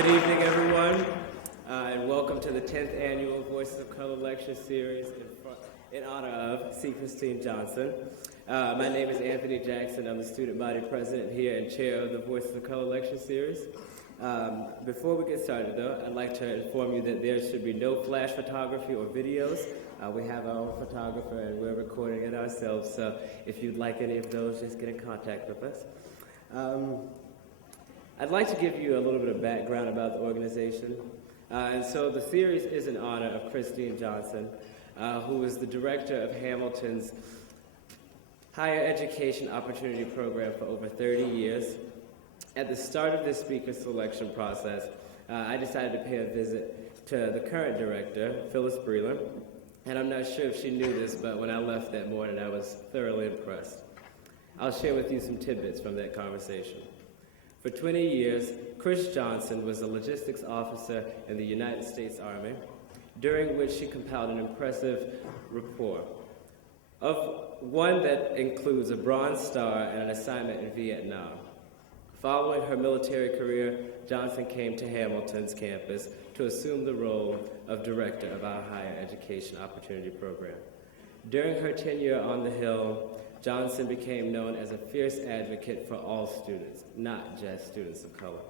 Good evening, everyone, and welcome to the 10th Annual Voices of Color Lecture Series in honor of C. Christine Johnson. My name is Anthony Jackson. I'm the student body president here and chair of the Voices of Color Lecture Series. Before we get started, though, I'd like to inform you that there should be no flash photography or videos. We have our own photographer, and we're recording it ourselves, so if you'd like any of those, just get in contact with us. I'd like to give you a little bit of background about the organization. And so the series is in honor of Christine Johnson, who is the director of Hamilton's Higher Education Opportunity Program for over 30 years. At the start of this speaker selection process, I decided to pay a visit to the current director, Phyllis Breeland, and I'm not sure if she knew this, but when I left that morning, I was thoroughly impressed. I'll share with you some tidbits from that conversation. For 20 years, Chris Johnson was a logistics officer in the United States Army, during which she compiled an impressive report, of one that includes a Bronze Star and an assignment in Vietnam. Following her military career, Johnson came to Hamilton's campus to assume the role of director of our Higher Education Opportunity Program. During her tenure on the Hill, Johnson became known as a fierce advocate for all students, not just students of color.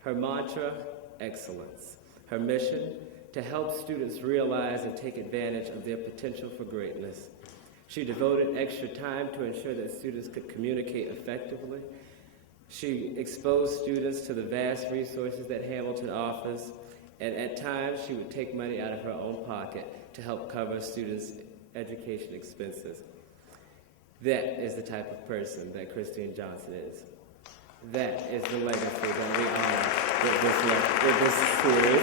Her mantra, excellence. Her mission, to help students realize and take advantage of their potential for greatness. She devoted extra time to ensure that students could communicate effectively. She exposed students to the vast resources that Hamilton offers, and at times she would take money out of her own pocket to help cover students' education expenses. That is the type of person that Christine Johnson is. That is the legacy that we honor with this series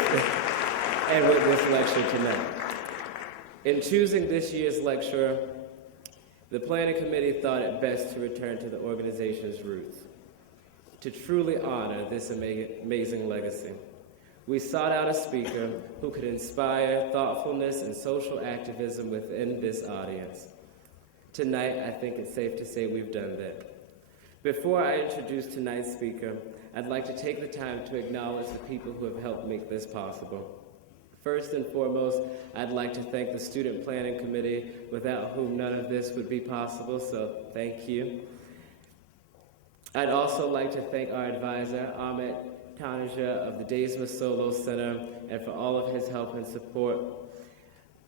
and with this lecture tonight. In choosing this year's lecturer, the planning committee thought it best to return to the organization's roots, to truly honor this amazing legacy. We sought out a speaker who could inspire thoughtfulness and social activism within this audience. Tonight, I think it's safe to say we've done that. Before I introduce tonight's speaker, I'd like to take the time to acknowledge the people who have helped make this possible. First and foremost, I'd like to thank the Student Planning Committee, without whom none of this would be possible, so thank you. I'd also like to thank our advisor, Ahmed Tanisha of the Days-Massolo Center, and for all of his help and support.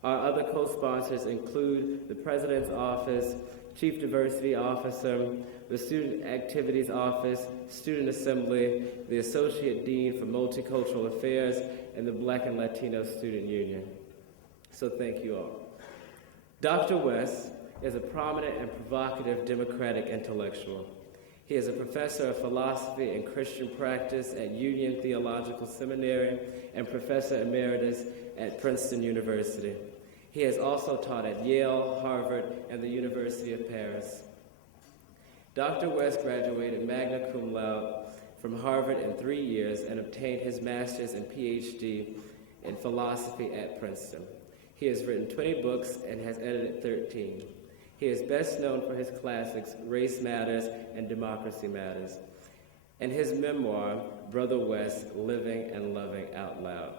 Our other co-sponsors include the President's Office, Chief Diversity Officer, the Student Activities Office, Student Assembly, the Associate Dean for Multicultural Affairs, and the Black and Latino Student Union. So thank you all. Dr. West is a prominent and provocative Democratic intellectual. He is a professor of philosophy and Christian practice at Union Theological Seminary and professor emeritus at Princeton University. He has also taught at Yale, Harvard, and the University of Paris. Dr. West graduated magna cum laude from Harvard in 3 years and obtained his master's and PhD in philosophy at Princeton. He has written 20 books and has edited 13. He is best known for his classics, Race Matters and Democracy Matters, and his memoir, Brother West, Living and Loving Out Loud.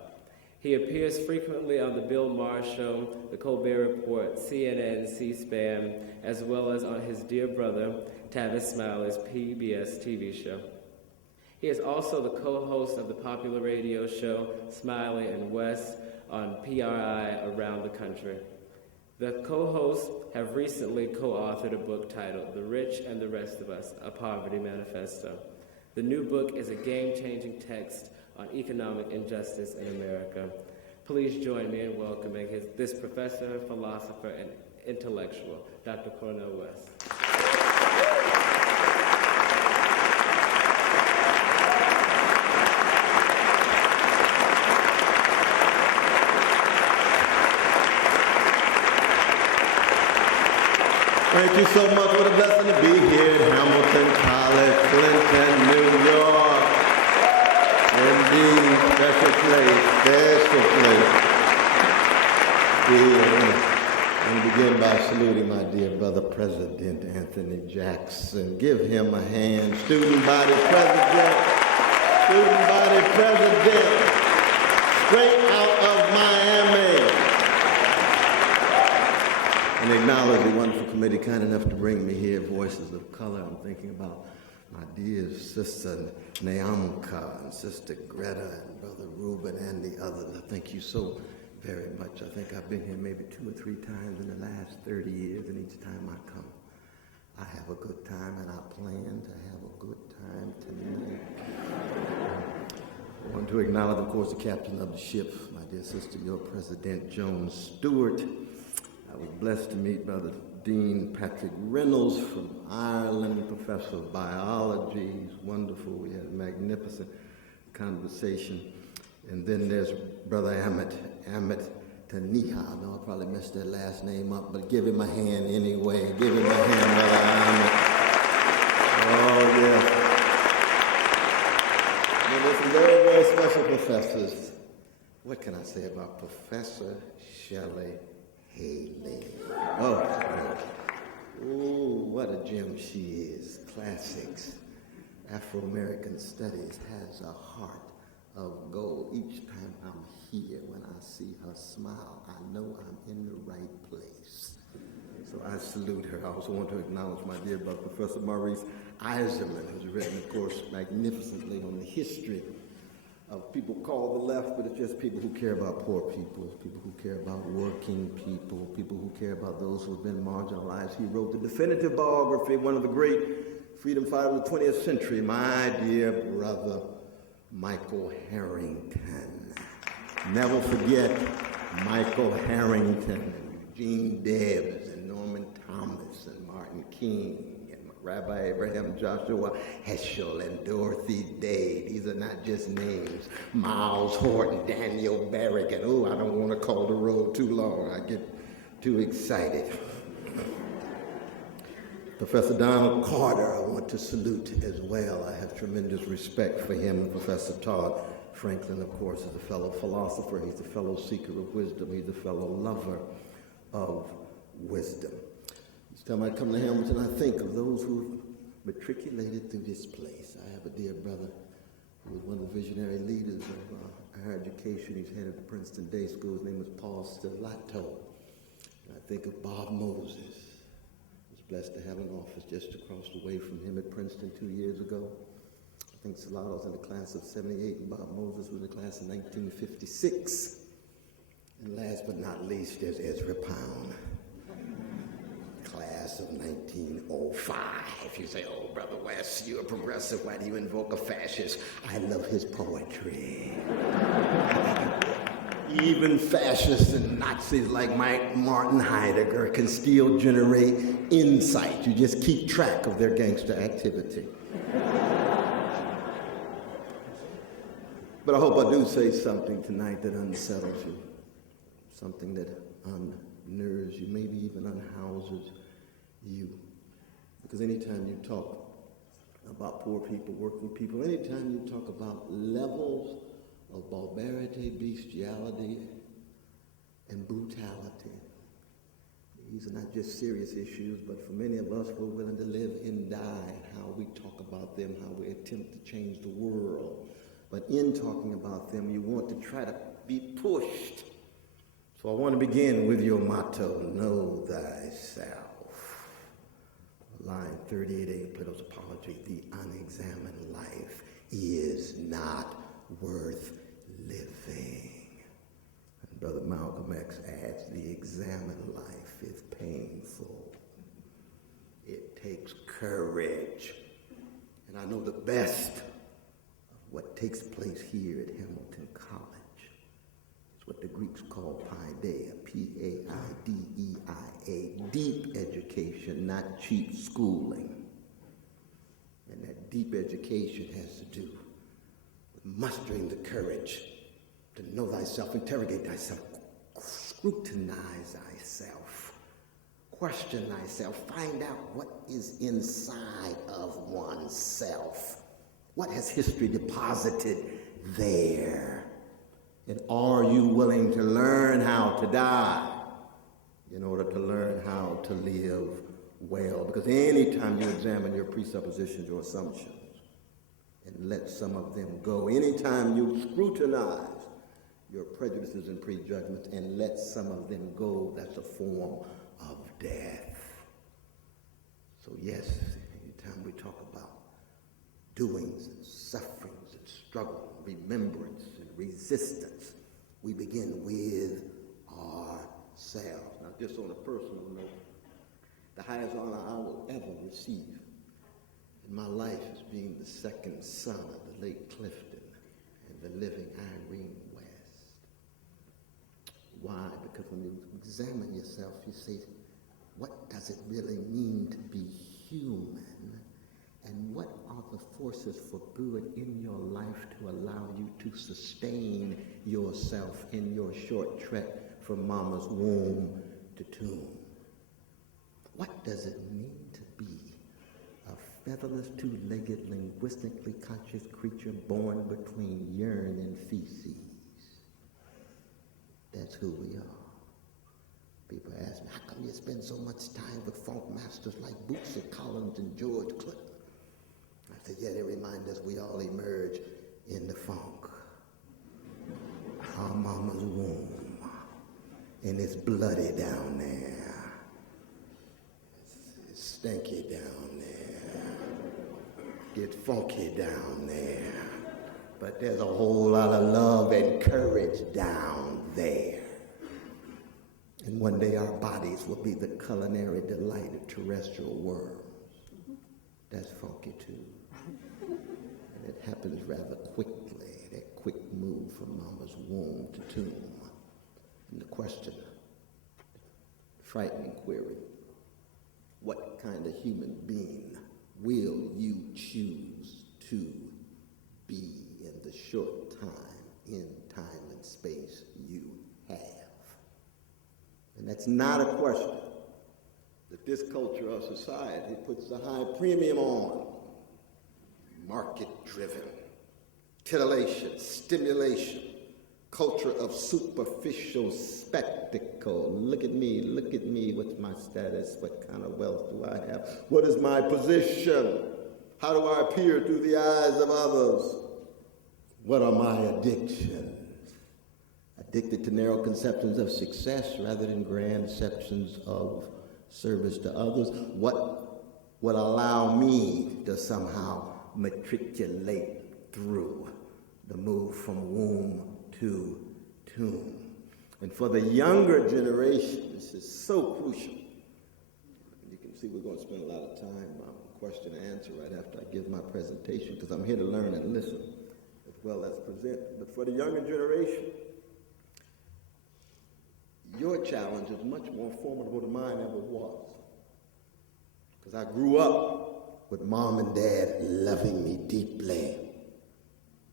He appears frequently on The Bill Maher Show, The Colbert Report, CNN, C-SPAN, as well as on his dear brother, Tavis Smiley's PBS TV show. He is also the co-host of the popular radio show, Smiley and West, on PRI around the country. The co-hosts have recently co-authored a book titled The Rich and the Rest of Us, A Poverty Manifesto. The new book is a game-changing text on economic injustice in America. Please join me in welcoming this professor, philosopher, and intellectual, Dr. Cornel West. Thank you so much. What a blessing to be here at Hamilton College, Clinton, New York. Indeed, special place. And begin by saluting my dear brother, President Anthony Jackson. Give him a hand. Student body president. Student body president, straight out of Miami. And acknowledge the wonderful committee kind enough to bring me here, Voices of Color. I'm thinking about my dear sister Naamka and sister Greta and brother Ruben and the others. I thank you so very much. I think I've been here maybe 2 or 3 times in the last 30 years, and each time I come, I have a good time, and I plan to have a good time tonight. I want to acknowledge, of course, the captain of the ship, my dear sister, your President Joan Stewart. I was blessed to meet Brother Dean Patrick Reynolds from Ireland, professor of biology. He's wonderful. We had a magnificent conversation. And then there's Brother Amit Taniha. I know I probably messed that last name up, but give him a hand anyway. Give him a hand, Brother Amit. Oh, yeah. And there's some very, very special professors. What can I say about Professor Shelley Haley? Oh, ooh, what a gem she is. Classics. Afro-American Studies has a heart of gold. Each time I'm here, when I see her smile, I know I'm in the right place. So I salute her. I also want to acknowledge my dear brother, Professor Maurice Eiserman, who's written, of course, magnificently on the history of people called the left, but it's just people who care about poor people, people who care about working people, people who care about those who have been marginalized. He wrote the definitive biography of one of the great freedom fighters of the 20th century, my dear brother, Michael Harrington. Never forget Michael Harrington, and Eugene Debs, and Norman Thomas, and Martin King, Rabbi Abraham Joshua Heschel, and Dorothy Day. These are not just names. Miles Horton, Daniel Barrick, and oh, I don't want to call the road too long. I get too excited. Professor Donald Carter, I want to salute as well. I have tremendous respect for him. And Professor Todd Franklin, of course, is a fellow philosopher. He's a fellow seeker of wisdom. He's a fellow lover of wisdom. Each time I come to Hamilton, I think of those who have matriculated through this place. I have a dear brother who was one of the visionary leaders of higher education. He's head of the Princeton Day School. His name is Paul Stellato. I think of Bob Moses. I was blessed to have an office just across the way from him at Princeton 2 years ago. I think Stellato was in the class of 78, and Bob Moses was in the class of 1956. And last but not least, there's Ezra Pound. Class of 1905. You say, oh, Brother West, you're a progressive. Why do you invoke a fascist? I love his poetry. Even fascists and Nazis like Martin Heidegger can still generate insight. You just keep track of their gangster activity. But I hope I do say something tonight that unsettles you, something that unnerves you, maybe even unhouses you. Because anytime you talk about poor people, working people, anytime you talk about levels of barbarity, bestiality, and brutality, these are not just serious issues, but for many of us, we're willing to live and die in how we talk about them, how we attempt to change the world. But in talking about them, you want to try to be pushed. So I want to begin with your motto, know thyself. Line 38A, Plato's Apology, the unexamined life is not worth living. And Brother Malcolm X adds, the examined life is painful. It takes courage. And I know the best of what takes place here at Hamilton College. It's what the Greeks call paideia, P-A-I-D-E-I-A, deep education, not cheap schooling. And that deep education has to do with mustering the courage to know thyself, interrogate thyself, scrutinize thyself, question thyself, find out what is inside of oneself. What has history deposited there? And are you willing to learn how to die in order to learn how to live well? Because anytime you examine your presuppositions, your assumptions, and let some of them go. Anytime you scrutinize your prejudices and prejudgments and let some of them go, that's a form of death. So yes, anytime we talk about doings and sufferings and struggle, remembrance and resistance, we begin with ourselves. Now, just on a personal note, the highest honor I will ever receive in my life is being the second son of the late Clifton and the living Irene West. Why? Because when you examine yourself, you say, what does it really mean to be human? And what are the forces for good in your life to allow you to sustain yourself in your short trek from mama's womb to tomb? What does it mean to be a featherless, two-legged, linguistically conscious creature born between urine and feces? That's who we are. People ask me, how come you spend so much time with funk masters like Bootsy Collins and George Clinton? I said, yeah, they remind us we all emerge in the funk. Our mama's womb. And it's bloody down there. It's stinky down there. Get funky down there. But there's a whole lot of love and courage down there. And one day our bodies will be the culinary delight of terrestrial worms. That's funky too. And it happens rather quickly, that quick move from mama's womb to tomb. And the question, frightening query, what kind of human being will you choose to be in the short time, in time and space you have? And that's not a question that this culture of society puts a high premium on. Market-driven, titillation, stimulation, culture of superficial spectacle. Look at me, what's my status? What kind of wealth do I have? What is my position? How do I appear through the eyes of others? What are my addictions? Addicted to narrow conceptions of success rather than grand conceptions of service to others. What would allow me to somehow matriculate through the move from womb to tomb? And for the younger generation, this is so crucial. You can see we're going to spend a lot of time on question and answer right after I give my presentation, because I'm here to learn and listen as well as present. But for the younger generation, your challenge is much more formidable than mine ever was. Because I grew up with mom and dad loving me deeply.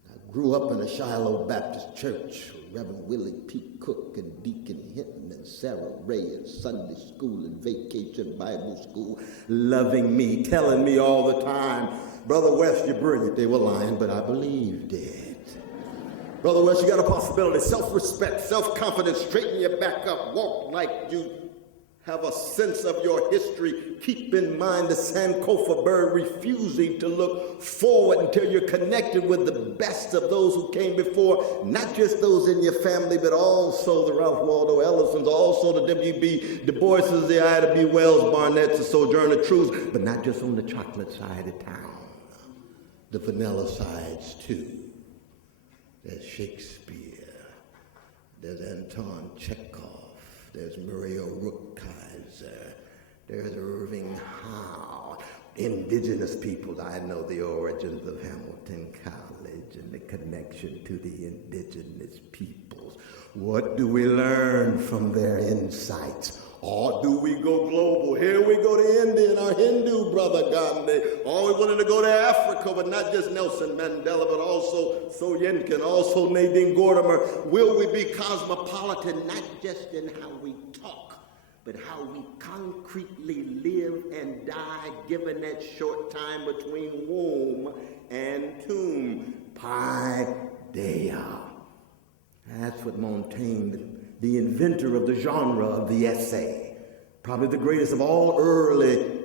I grew up in a Shiloh Baptist church with Reverend Willie P. Cook and Deacon Hinton and Sarah Ray in Sunday school and vacation Bible school, loving me, telling me all the time, Brother West, you're brilliant. They were lying, but I believed it. Brother West, you got a possibility. Self-respect, self-confidence, straighten your back up, walk like you have a sense of your history. Keep in mind the Sankofa bird refusing to look forward until you're connected with the best of those who came before, not just those in your family, but also the Ralph Waldo Ellisons, also the W.B. Du Boises, the Ida B. Wells, Barnett's, the Sojourner Truths, but not just on the chocolate side of town, the vanilla sides too. There's Shakespeare, there's Anton Chekhov, there's Muriel Rukeyser, there's Irving Howe. Indigenous peoples, I know the origins of Hamilton College and the connection to the indigenous peoples. What do we learn from their insights? Or do we go global? Here we go to India and our Hindu brother Gandhi. Or we wanted to go to Africa, but not just Nelson Mandela, but also Soyinka, also Nadine Gordimer. Will we be cosmopolitan, not just in how we talk, but how we concretely live and die, given that short time between womb and tomb? Paideia. That's what Montaigne, the inventor of the genre of the essay, probably the greatest of all early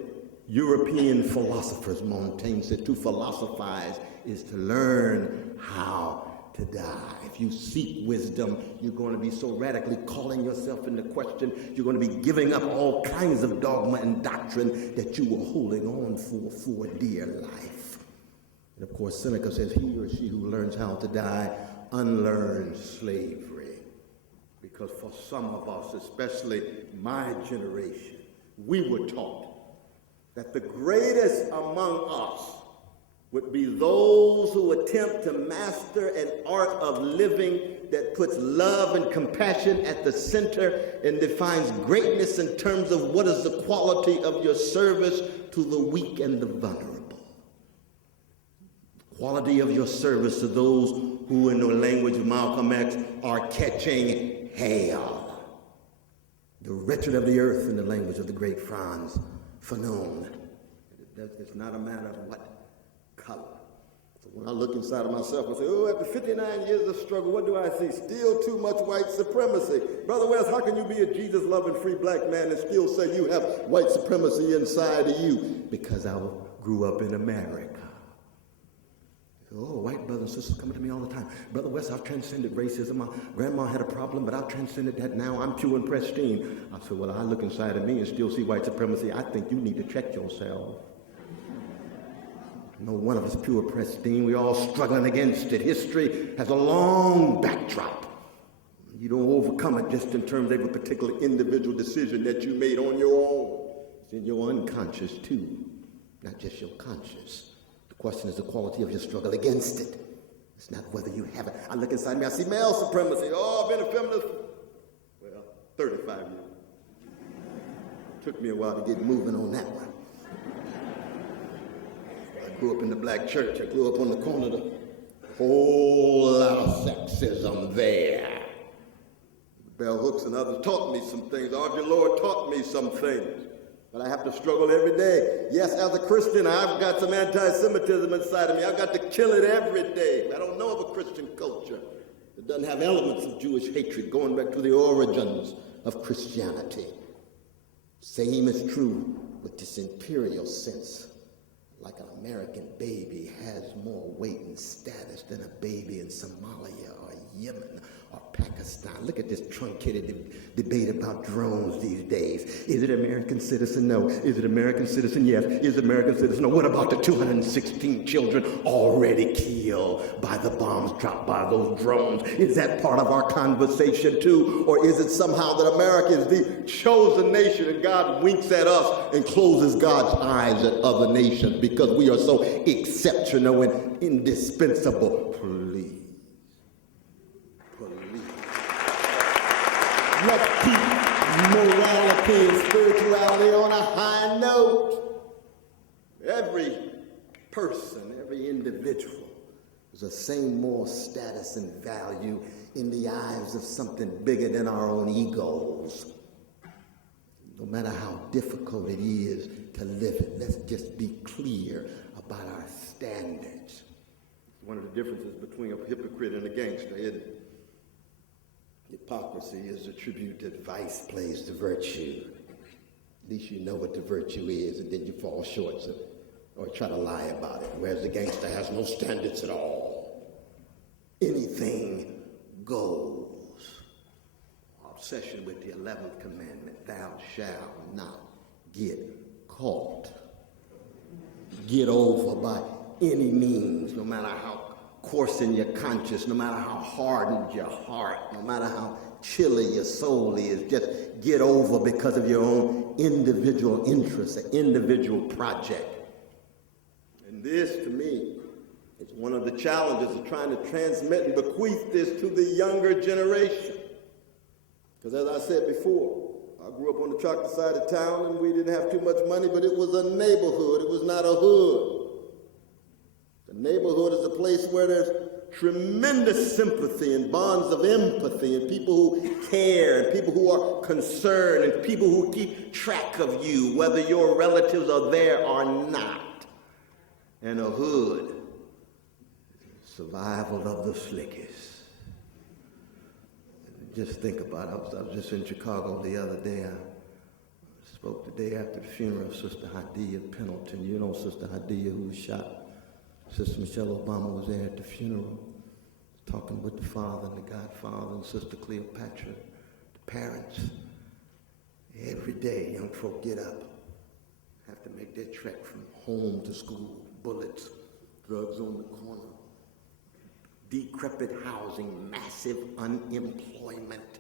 European philosophers, Montaigne said, to philosophize is to learn how to die. If you seek wisdom, you're going to be so radically calling yourself into question, you're going to be giving up all kinds of dogma and doctrine that you were holding on for dear life. And of course, Seneca says, he or she who learns how to die unlearns slavery. Because for some of us, especially my generation, we were taught that the greatest among us would be those who attempt to master an art of living that puts love and compassion at the center and defines greatness in terms of what is the quality of your service to the weak and the vulnerable. Quality of your service to those who, in the language of Malcolm X, are catching hell. The wretched of the earth, in the language of the great Franz Fanon. It's not a matter of what color. So when I look inside of myself and say, oh, after 59 years of struggle, what do I see? Still too much white supremacy. Brother West, how can you be a Jesus-loving free black man and still say you have white supremacy inside of you? Because I grew up in America. Oh, white brothers and sisters coming to me all the time. Brother West, I've transcended racism. My grandma had a problem, but I've transcended that now. I'm pure and pristine. I said, well, I look inside of me and still see white supremacy. I think you need to check yourself. No one of us pure pristine. We're all struggling against it. History has a long backdrop. You don't overcome it just in terms of a particular individual decision that you made on your own. It's in your unconscious too, not just your conscious. The question is the quality of your struggle against it. It's not whether you have it. I look inside me, I see male supremacy. Oh, I've been a feminist, well, 35 years. Took me a while to get moving on that one. I grew up in the black church. I grew up on the corner. A whole lot of sexism there. Bell Hooks and others taught me some things. Audrey Lord taught me some things. But I have to struggle every day. Yes, as a Christian, I've got some anti-Semitism inside of me. I've got to kill it every day. I don't know of a Christian culture that doesn't have elements of Jewish hatred going back to the origins of Christianity. Same is true with this imperial sense. Like an American baby has more weight and status than a baby in Somalia or Yemen or Pakistan. Look at this truncated debate about drones these days. Is it American citizen? No. Is it American citizen? Yes. Is it American citizen? No. What about the 216 children already killed by the bombs dropped by those drones? Is that part of our conversation too? Or is it somehow that America is the chosen nation and God winks at us and closes God's eyes at other nations because we are so exceptional and indispensable? Please. Let's keep morality and spirituality on a high note. Every person, every individual is the same moral status and value in the eyes of something bigger than our own egos. No matter how difficult it is to live it, let's just be clear about our standards. One of the differences between a hypocrite and a gangster, isn't it? Hypocrisy is a tribute that vice plays to virtue. At least you know what the virtue is, and then you fall short of it, or try to lie about it, whereas the gangster has no standards at all. Anything goes. Obsession with the 11th commandment, thou shalt not get caught. Get over by any means, no matter how coarse in your conscience, no matter how hardened your heart, no matter how chilly your soul is, just get over because of your own individual interests, an individual project. And this, to me, is one of the challenges of trying to transmit and bequeath this to the younger generation. Because as I said before, I grew up on the chocolate side of town and we didn't have too much money, but it was a neighborhood. It was not a hood. The neighborhood is a place where there's tremendous sympathy and bonds of empathy and people who care and people who are concerned and people who keep track of you, whether your relatives are there or not. And a hood, survival of the slickest. Just think about it. I was just in Chicago the other day. I spoke the day after the funeral of Sister Hadiya Pendleton. You know Sister Hadiya, who was shot Sister Michelle Obama was there at the funeral, talking with the father and the godfather and Sister Cleopatra, the parents. Every day, young folk get up, have to make their trek from home to school, bullets, drugs on the corner, decrepit housing, massive unemployment,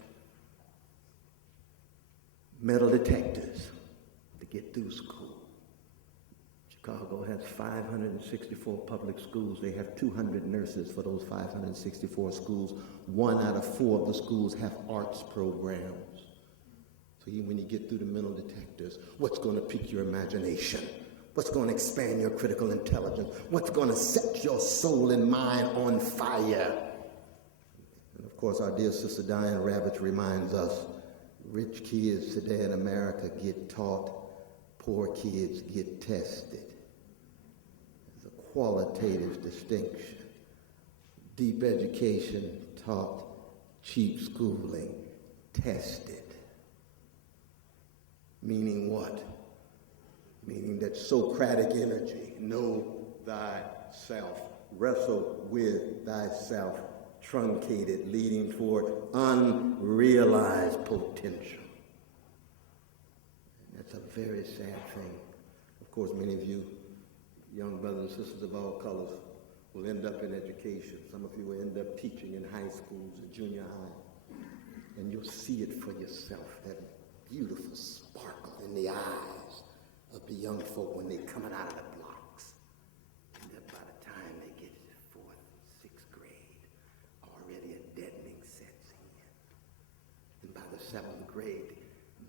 metal detectors to get through school. Chicago has 564 public schools. They have 200 nurses for those 564 schools. 1 out of 4 of the schools have arts programs. So when you get through the metal detectors, what's going to pique your imagination? What's going to expand your critical intelligence? What's going to set your soul and mind on fire? And of course, our dear Sister Diane Ravitch reminds us, rich kids today in America get taught, poor kids get tested. There's a qualitative distinction. Deep education taught, cheap schooling tested. Meaning what? Meaning that Socratic energy, know thyself, wrestle with thyself, truncated, leading toward unrealized potential. And that's a very sad thing. Of course, many of you, young brothers and sisters of all colors, will end up in education. Some of you will end up teaching in high schools and junior high. And you'll see it for yourself, that beautiful sparkle in the eyes of the young folk when they're coming out of the blocks. And then by the time they get to the 4th, 6th grade, already a deadening sets in. And by the 7th grade,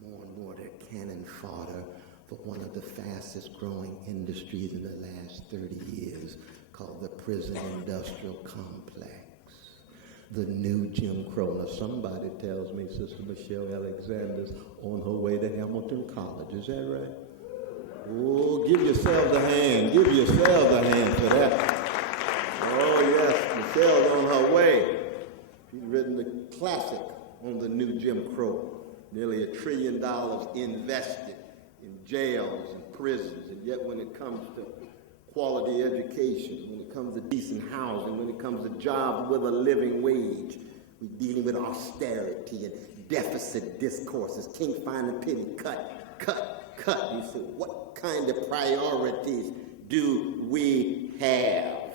more and more they're cannon fodder for one of the fastest growing industries in the last 30 years, called the prison industrial complex. The new Jim Crow. Now somebody tells me Sister Michelle Alexander's on her way to Hamilton College. Is that right? Oh, give yourselves a hand. Give yourselves a hand for that. Oh yes, Michelle's on her way. She's written the classic on the new Jim Crow. Nearly $1 trillion invested in jails and prisons. And yet when it comes to quality education, when it comes to decent housing, when it comes to jobs with a living wage, we're dealing with austerity and deficit discourses. Can't find a penny. Cut. You say, what kind of priorities do we have?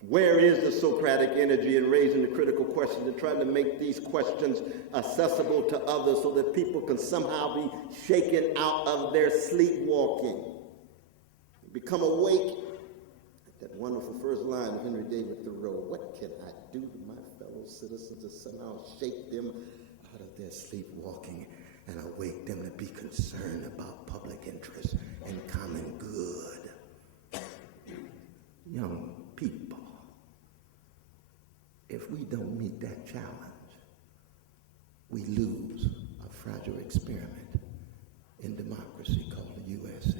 Where is the Socratic energy in raising the critical questions and trying to make these questions accessible to others so that people can somehow be shaken out of their sleepwalking? Become awake. That wonderful first line of Henry David Thoreau, what can I do to my fellow citizens to somehow shake them out of their sleepwalking and awake them to be concerned about public interest and common good? Young people, if we don't meet that challenge, we lose a fragile experiment in democracy called the USA.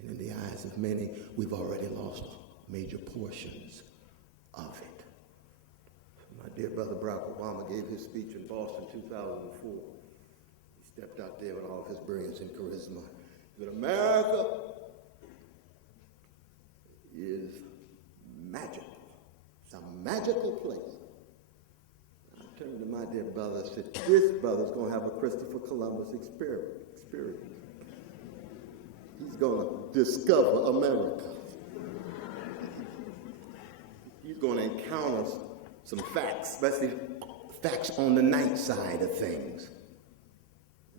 And in the eyes of many, we've already lost major portions of it. My dear brother Barack Obama gave his speech in Boston 2004. He stepped out there with all of his brilliance and charisma. That America is magical. It's a magical place. I turned to my dear brother and said, this brother's going to have a Christopher Columbus experience. He's going to discover America. He's going to encounter some facts, especially facts on the night side of things.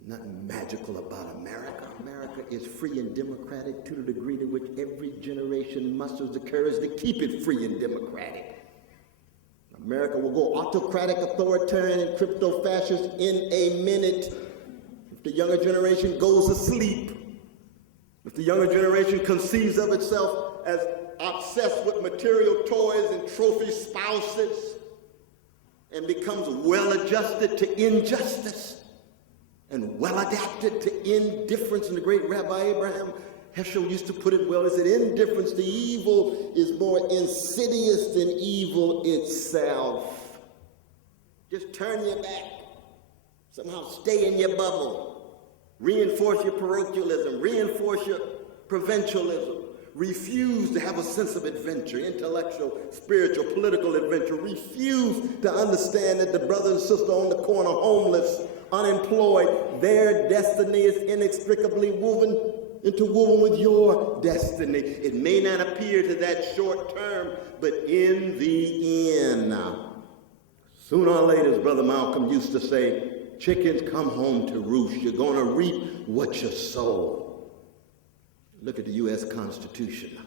Nothing magical about America. America is free and democratic to the degree to which every generation musters the courage to keep it free and democratic. America will go autocratic, authoritarian, and crypto-fascist in a minute if the younger generation goes asleep. If the younger generation conceives of itself as obsessed with material toys and trophy spouses and becomes well-adjusted to injustice and well-adapted to indifference. And the great Rabbi Abraham Heschel used to put it well. He said, indifference to evil is more insidious than evil itself. Just turn your back. Somehow stay in your bubble. Reinforce your parochialism. Reinforce your provincialism. refuse to have a sense of adventure, intellectual, spiritual, political adventure, refuse to understand that the brother and sister on the corner, homeless, unemployed, their destiny is inextricably interwoven with your destiny. It may not appear to that short term, but in the end, sooner or later, as Brother Malcolm used to say, chickens come home to roost. You're going to reap what you sow. Look at the U.S. Constitution.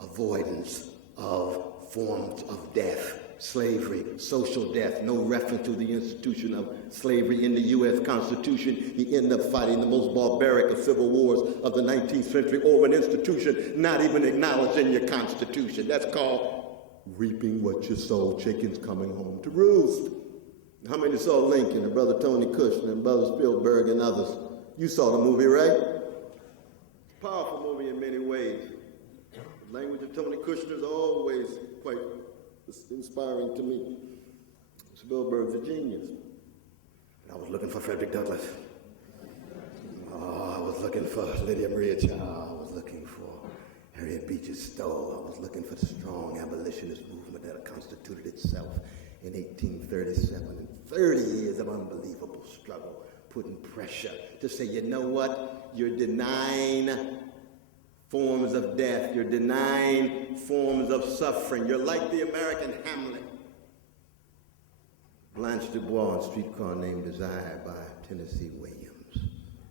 Avoidance of forms of death, slavery, social death. No reference to the institution of slavery in the U.S. Constitution. You end up fighting the most barbaric of civil wars of the 19th century over an institution not even acknowledged in your Constitution. That's called reaping what you sow. Chickens coming home to roost. How many saw Lincoln and Brother Tony Kushner and Brother Spielberg and others? You saw the movie, right? Powerful movie in many ways. The language of Tony Kushner is always quite inspiring to me. Spielberg's a genius. I was looking for Frederick Douglass. Oh, I was looking for Lydia Maria Child. I was looking for Harriet Beecher Stowe. I was looking for the strong abolitionist movement that constituted itself in 1837. And 30 years of unbelievable struggle, putting pressure to say, you know what? You're denying forms of death. You're denying forms of suffering. You're like the American Hamlet. Blanche DuBois on Streetcar Named Desire by Tennessee Williams.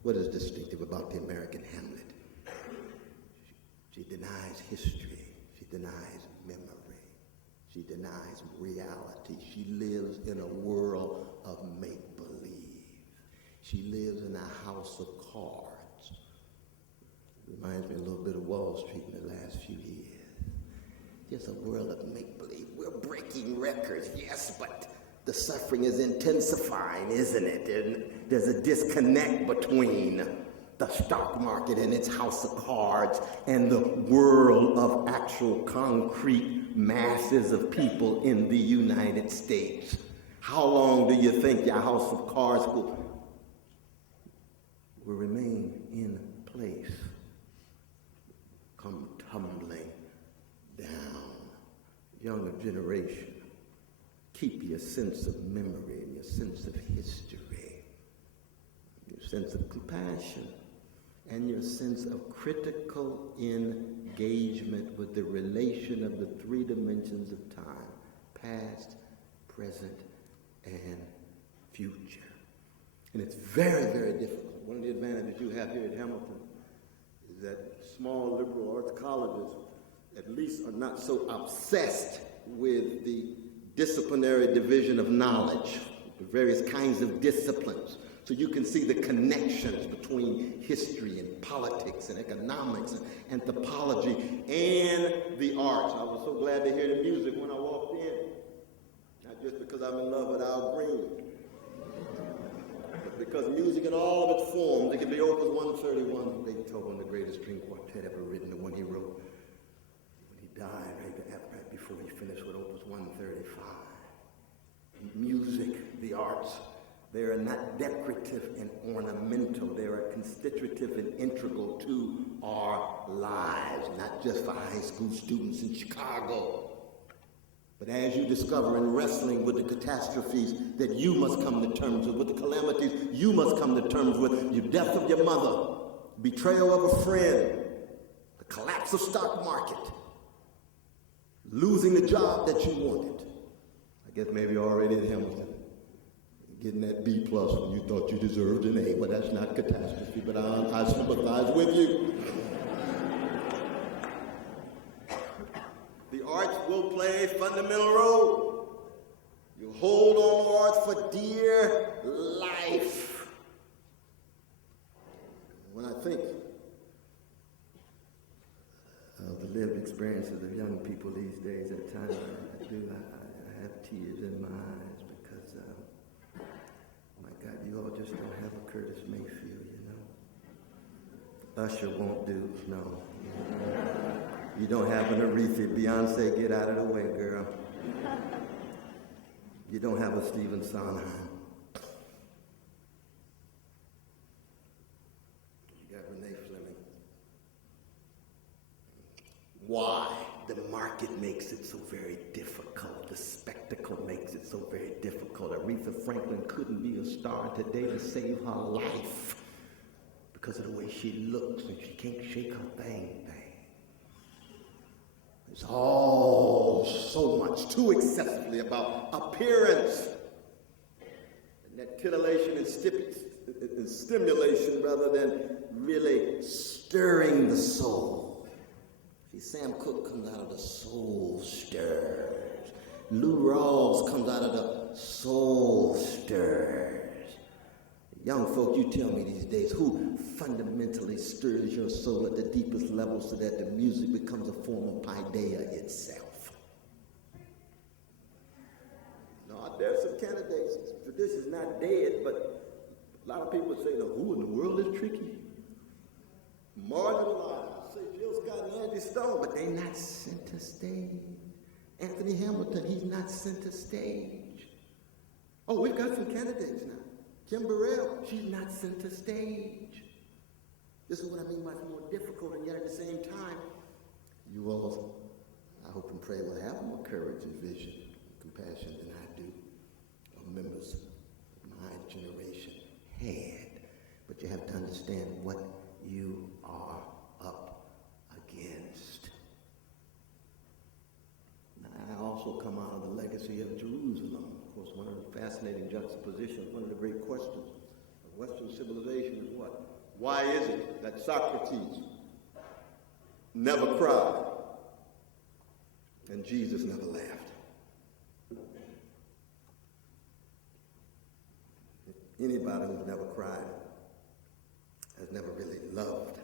What is distinctive about the American Hamlet? She denies history. She denies memory. She denies reality. She lives in a world of make-believe. She lives in a house of cards. Reminds me a little bit of Wall Street in the last few years. Just a world of make-believe. We're breaking records, yes, but the suffering is intensifying, isn't it? And there's a disconnect between the stock market and its house of cards and the world of actual concrete masses of people in the United States. How long do you think your house of cards will remain in place? Come tumbling down. Younger generation, keep your sense of memory and your sense of history, your sense of compassion, and your sense of critical engagement with the relation of the three dimensions of time, past, present, and future. And it's very, very difficult. One of the advantages you have here at Hamilton is that small liberal arts colleges at least are not so obsessed with the disciplinary division of knowledge, the various kinds of disciplines. So you can see the connections between history and politics and economics and anthropology and the arts. I was so glad to hear the music when I walked in. Not just because I'm in love with Al Green, but because music in all of its forms, it can be Opus 131, Beethoven, the greatest string quartet ever written, the one he wrote when he died right before he finished with Opus 135. Music, the arts, they are not decorative and ornamental. They are constitutive and integral to our lives, not just for high school students in Chicago. But as you discover in wrestling with the catastrophes that you must come to terms with the calamities you must come to terms with, the death of your mother, betrayal of a friend, the collapse of stock market, losing the job that you wanted. I guess maybe already at Hamilton, getting that B+ when you thought you deserved an A. Well, that's not catastrophe, but I sympathize with you. The arts will play a fundamental role. You hold on to arts for dear life. When I think of the lived experiences of young people these days, at times I have tears in my eyes because, my God, you all just don't have a Curtis Mayfield, you know. Usher won't do, no. You don't have an Aretha. Beyonce, get out of the way, girl. You don't have a Stephen Sondheim. You got Renee Fleming. why the market makes it so very difficult. The spectacle makes it so very difficult. Aretha Franklin couldn't be a star today to save her life because of the way she looks, and she can't shake her thing. It's all so much, too excessively about appearance. And that titillation and stimulation rather than really stirring the soul. See, Sam Cooke comes out of the soul stirs. Lou Rawls comes out of the soul stirs. Young folk, you tell me these days, who fundamentally stirs your soul at the deepest level so that the music becomes a form of paideia itself? No, there's some candidates. Tradition's not dead, but a lot of people say, now, who in the world is tricky? Marginalized. I say Jill Scott and Angie Stone, but they're not center stage. Anthony Hamilton, he's not center stage. Oh, we've got some candidates now. Kim Burrell, she's not center stage. This is what I mean by it's more difficult, and yet at the same time, you all, I hope and pray, will have more courage and vision and compassion than I do, or members of my generation had. But you have to understand what you are up against. I also come out of the legacy of Jerusalem. Of course, one of the fascinating juxtapositions, one of the great questions of Western civilization is what? Why is it that Socrates never cried and Jesus never laughed? Anybody who's never cried has never really loved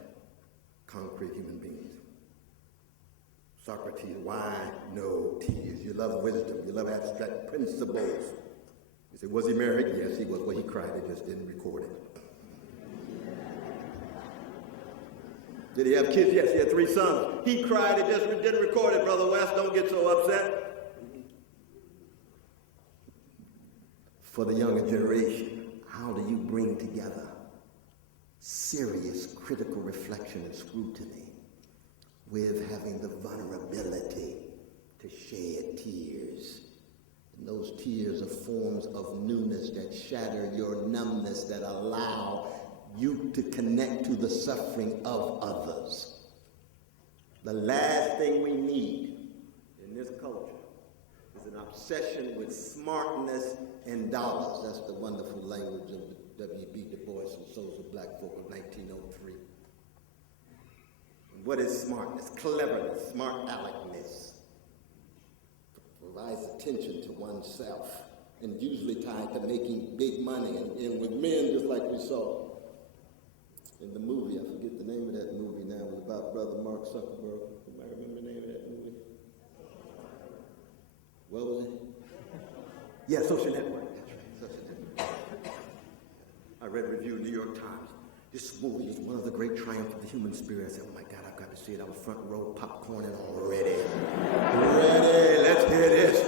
concrete human beings. Socrates, why no tears? You love wisdom. You love abstract principles. You say, was he married? Yes, he was. Well, he cried. He just didn't record it. Did he have kids? Yes, he had 3 sons. He cried. He just didn't record it, Brother West. Don't get so upset. For the younger generation, how do you bring together serious critical reflection and scrutiny with having the vulnerability to shed tears? And those tears are forms of newness that shatter your numbness, that allow you to connect to the suffering of others. The last thing we need in this culture is an obsession with smartness and dollars. That's the wonderful language of W.B. Du Bois and Souls of Black Folk of 1903. What is smartness? Cleverness, smart aleckness. Provides attention to oneself and usually tied to making big money. And with men, just like we saw in the movie, I forget the name of that movie now, it was about Brother Mark Zuckerberg. Anybody remember the name of that movie? What was it? Yeah, Social Network. That's right, Social Network. I read a review in the New York Times. This movie is one of the great triumphs of the human spirit. I said, oh my God, I've got to see it. I was front row, popcorn and all ready. Ready, let's hear this.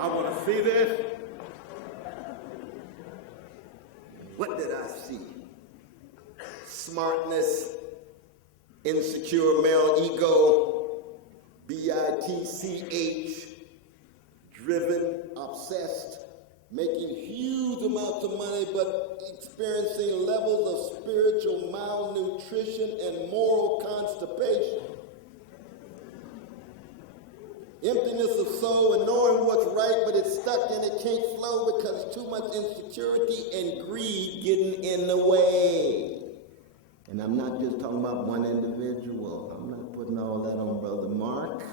I want to see this. What did I see? Smartness, insecure male ego, bitch, driven, obsessed, making huge amounts of money, but experiencing levels of spiritual malnutrition and moral constipation. Emptiness of soul and knowing what's right, but it's stuck and it can't flow because too much insecurity and greed getting in the way. And I'm not just talking about one individual. I'm not putting all that on Brother Mark.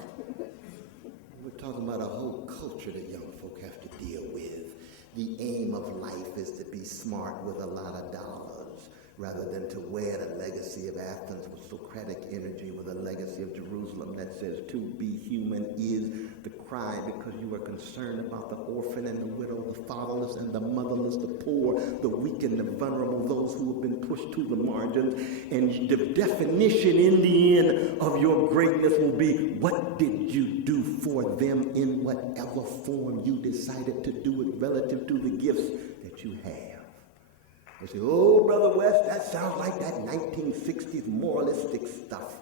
We're talking about a whole culture that young folk have to deal with. The aim of life is to be smart with a lot of dollars, rather than to wear the legacy of Athens with Socratic energy, with a legacy of Jerusalem that says to be human is the cry, because you are concerned about the orphan and the widow, the fatherless and the motherless, the poor, the weak and the vulnerable, those who have been pushed to the margins. And the definition in the end of your greatness will be, what did you do for them in whatever form you decided to do it relative to the gifts that you have. They say, oh, Brother West, that sounds like that 1960s moralistic stuff.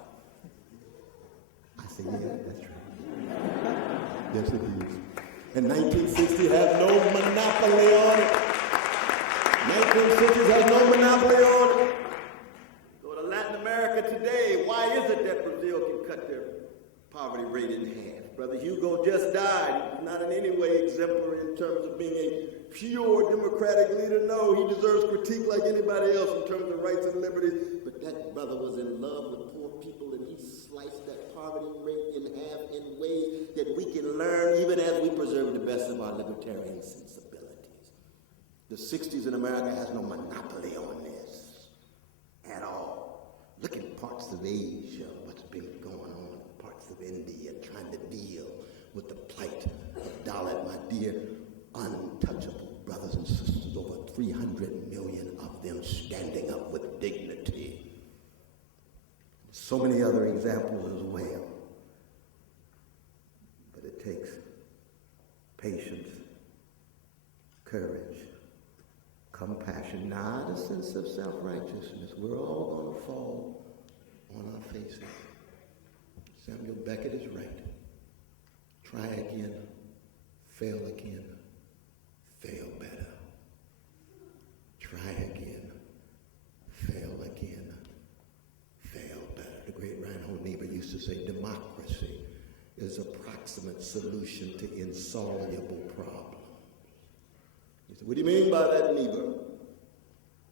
I say, yeah, that's right. Yes, it is. And 1960 has no monopoly on it. 1960s has no monopoly on it. Go to Latin America today. Why is it that Brazil can cut their poverty rate in half? Brother Hugo just died. He's not in any way exemplary in terms of being a pure democratic leader. No, he deserves critique like anybody else in terms of rights and liberties. But that brother was in love with poor people, and he sliced that poverty rate in half in ways that we can learn even as we preserve the best of our libertarian sensibilities. The 60s in America has no monopoly on this at all. Look at parts of Asia, what's been going on, parts of India trying to deal with the plight of Dalit, my dear untouchable brothers and sisters, over 300 million of them standing up with dignity. So many other examples as well. But it takes patience, courage, compassion, not a sense of self-righteousness. We're all going to fall on our faces. Samuel Beckett is right. Try again, fail again, fail better. Try again, fail again, fail better. The great Reinhold Niebuhr used to say, democracy is a proximate solution to insoluble problems. He said, what do you mean by that, Niebuhr?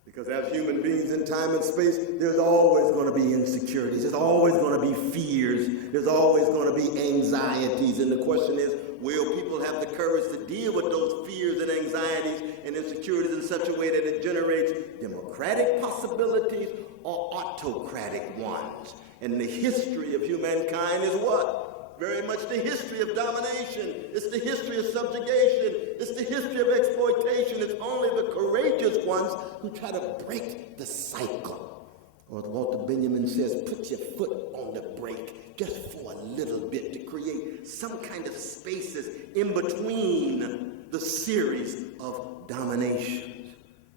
Because as human beings in time and space, there's always going to be insecurities. There's always going to be fears. There's always going to be anxieties. And the question is, will people have the courage to deal with those fears and anxieties and insecurities in such a way that it generates democratic possibilities or autocratic ones? And the history of humankind is what? Very much the history of domination. It's the history of subjugation. It's the history of exploitation. It's only the courageous ones who try to break the cycle. Or as Walter Benjamin says, put your foot on the brake just for a little bit to create some kind of spaces in between the series of dominations,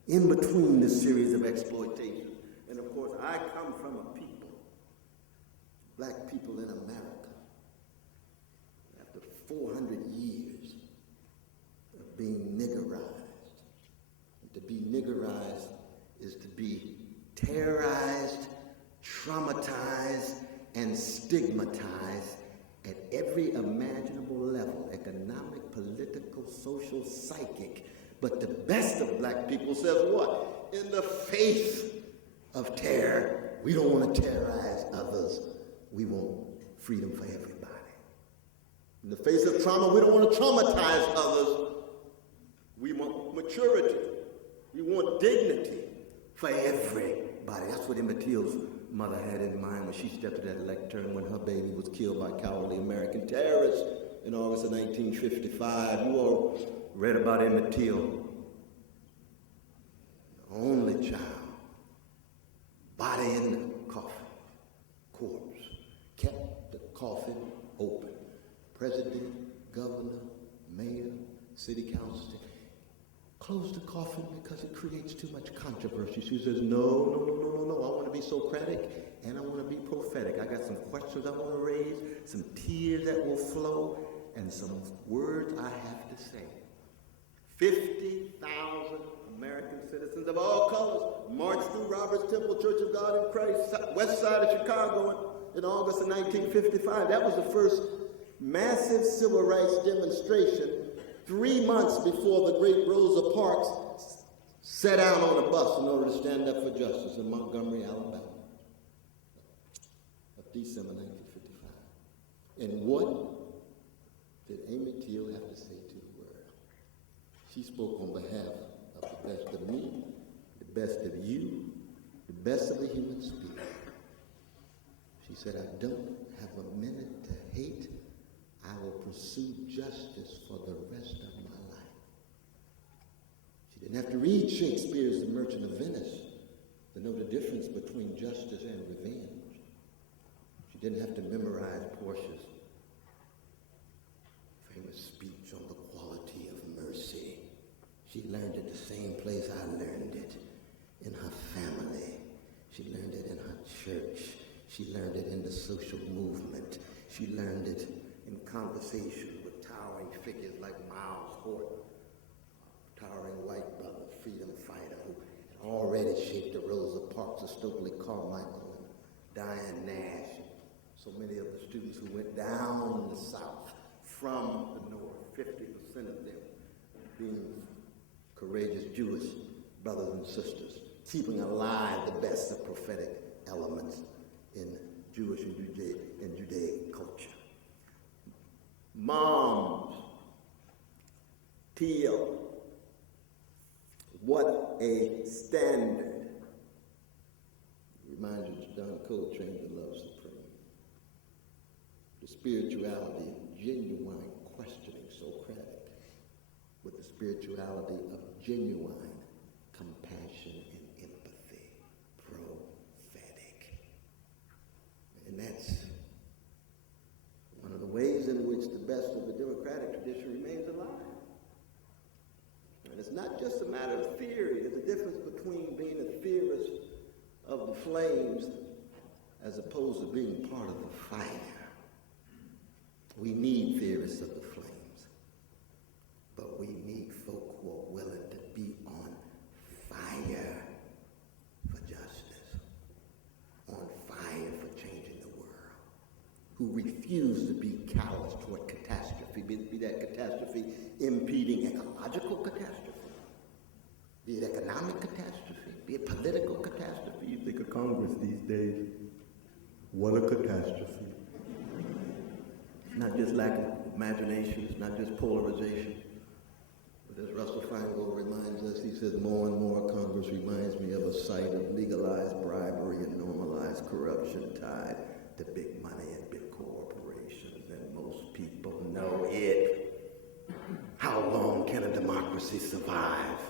in between the series of exploitation. And of course, I come from a people, black people in America, 400 years of being niggerized. And to be niggerized is to be terrorized, traumatized, and stigmatized at every imaginable level, economic, political, social, psychic. But the best of black people says what? In the face of terror, we don't want to terrorize others. We want freedom for everybody. In the face of trauma, we don't want to traumatize others. We want maturity. We want dignity for everybody. That's what Emmett Till's mother had in mind when she stepped to that lectern when her baby was killed by cowardly American terrorists in August of 1955. You all read about Emmett Till. The only child, body in the coffin, corpse, kept the coffin open. President, governor, mayor, city council, close the coffin because it creates too much controversy. She says, no, I want to be Socratic and I want to be prophetic. I got some questions I want to raise, some tears that will flow, and some words I have to say. 50,000 American citizens of all colors marched through Robert's Temple Church of God in Christ, west side of Chicago in August of 1955. That was the first massive civil rights demonstration 3 months before the great Rosa Parks sat down on a bus in order to stand up for justice in Montgomery, Alabama, of December 1955. And what did Amy Till have to say to the world? She spoke on behalf of the best of me, the best of you, the best of the human spirit. She said, I don't have a minute to hate. I will pursue justice for the rest of my life. She didn't have to read Shakespeare's The Merchant of Venice to know the difference between justice and revenge. She didn't have to memorize Portia's famous speech on the quality of mercy. She learned it the same place I learned it, in her family. She learned it in her church. She learned it in the social movement. She learned it in conversation with towering figures like Miles Horton, towering white brother, freedom fighter, who had already shaped the Rosa Parks of Stokely Carmichael and Diane Nash. So many of the students who went down the South from the North, 50% of them being courageous Jewish brothers and sisters, keeping alive the best of prophetic elements in Jewish and Judaic culture. Moms, Teal, what a standard. Reminds you of John Coltrane, The Love Supreme. The spirituality of genuine questioning, Socratic, with the spirituality of genuine compassion and empathy, prophetic. And that's one of the ways in which the best of the democratic tradition remains alive. And it's not just a matter of theory. There's a difference between being a theorist of the flames as opposed to being part of the fire. We need theorists of the flames, but we need folk who are willing to be on fire for justice, on fire for changing the world, who refuse to be callous toward catastrophe, be that catastrophe impeding ecological catastrophe, be it economic catastrophe, be it political catastrophe. You think of Congress these days, what a catastrophe. It's not just lack of imagination, it's not just polarization. But as Russell Feingold reminds us, he says, more and more Congress reminds me of a sight of legalized bribery and normalized corruption tied to big money and big corporations, and most people know it. How long can a democracy survive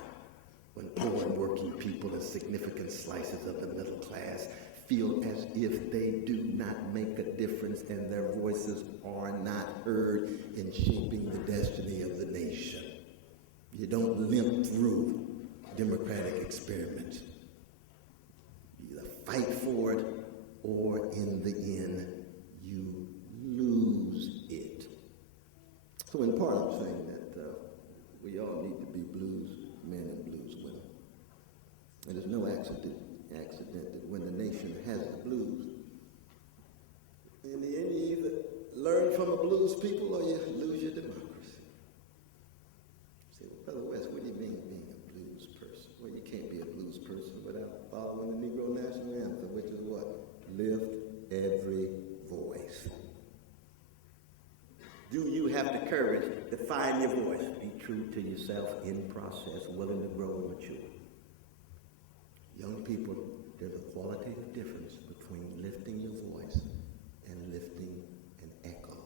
when poor and working people and significant slices of the middle class feel as if they do not make a difference and their voices are not heard in shaping the destiny of the nation? You don't limp through democratic experiments. You either fight for it or in the end you lose it. So in part I'm saying that we all need to be blues men and blues women. And there's no accident that when the nation has the blues, in the end you either learn from the blues people or you lose your democracy. You say, well, Brother West, what do you mean being a blues person? Well, you can't be a blues person without following the Negro National Anthem, which is what? Lift every voice. Do you have the courage to find your voice? Be true to yourself in process, willing to grow and mature. Young people, there's a qualitative difference between lifting your voice and lifting an echo.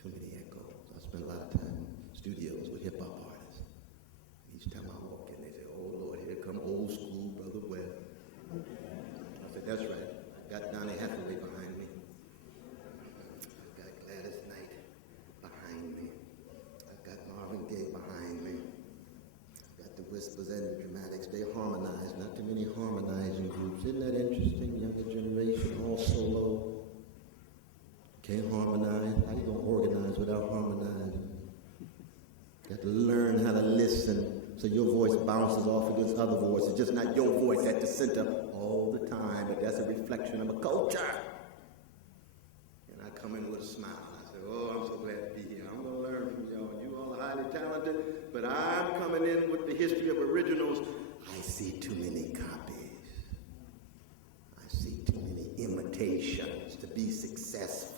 Too many echoes. I spend a lot of time in studios with hip-hop artists. Each time I walk in, they say, oh, Lord, here come old school Brother Webb. I said, that's right. I got Donny Hathaway behind me. I've got Gladys Knight behind me. I've got Marvin Gaye behind me. I've got the Whispers and the Dramatics. They harmonize. Not too many harmonizing groups. Isn't that interesting? Younger generation, all solo. Can't harmonize. How you going to organize without harmonizing? Got to learn how to listen so your voice bounces off against other voices. Just not your voice at the center all the time, but that's a reflection of a culture. And I come in with a smile. I say, oh, I'm so glad to be here. I'm going to learn from y'all. You all are highly talented, but I'm coming in with the history of originals. I see too many copies. I see too many imitations. To be successful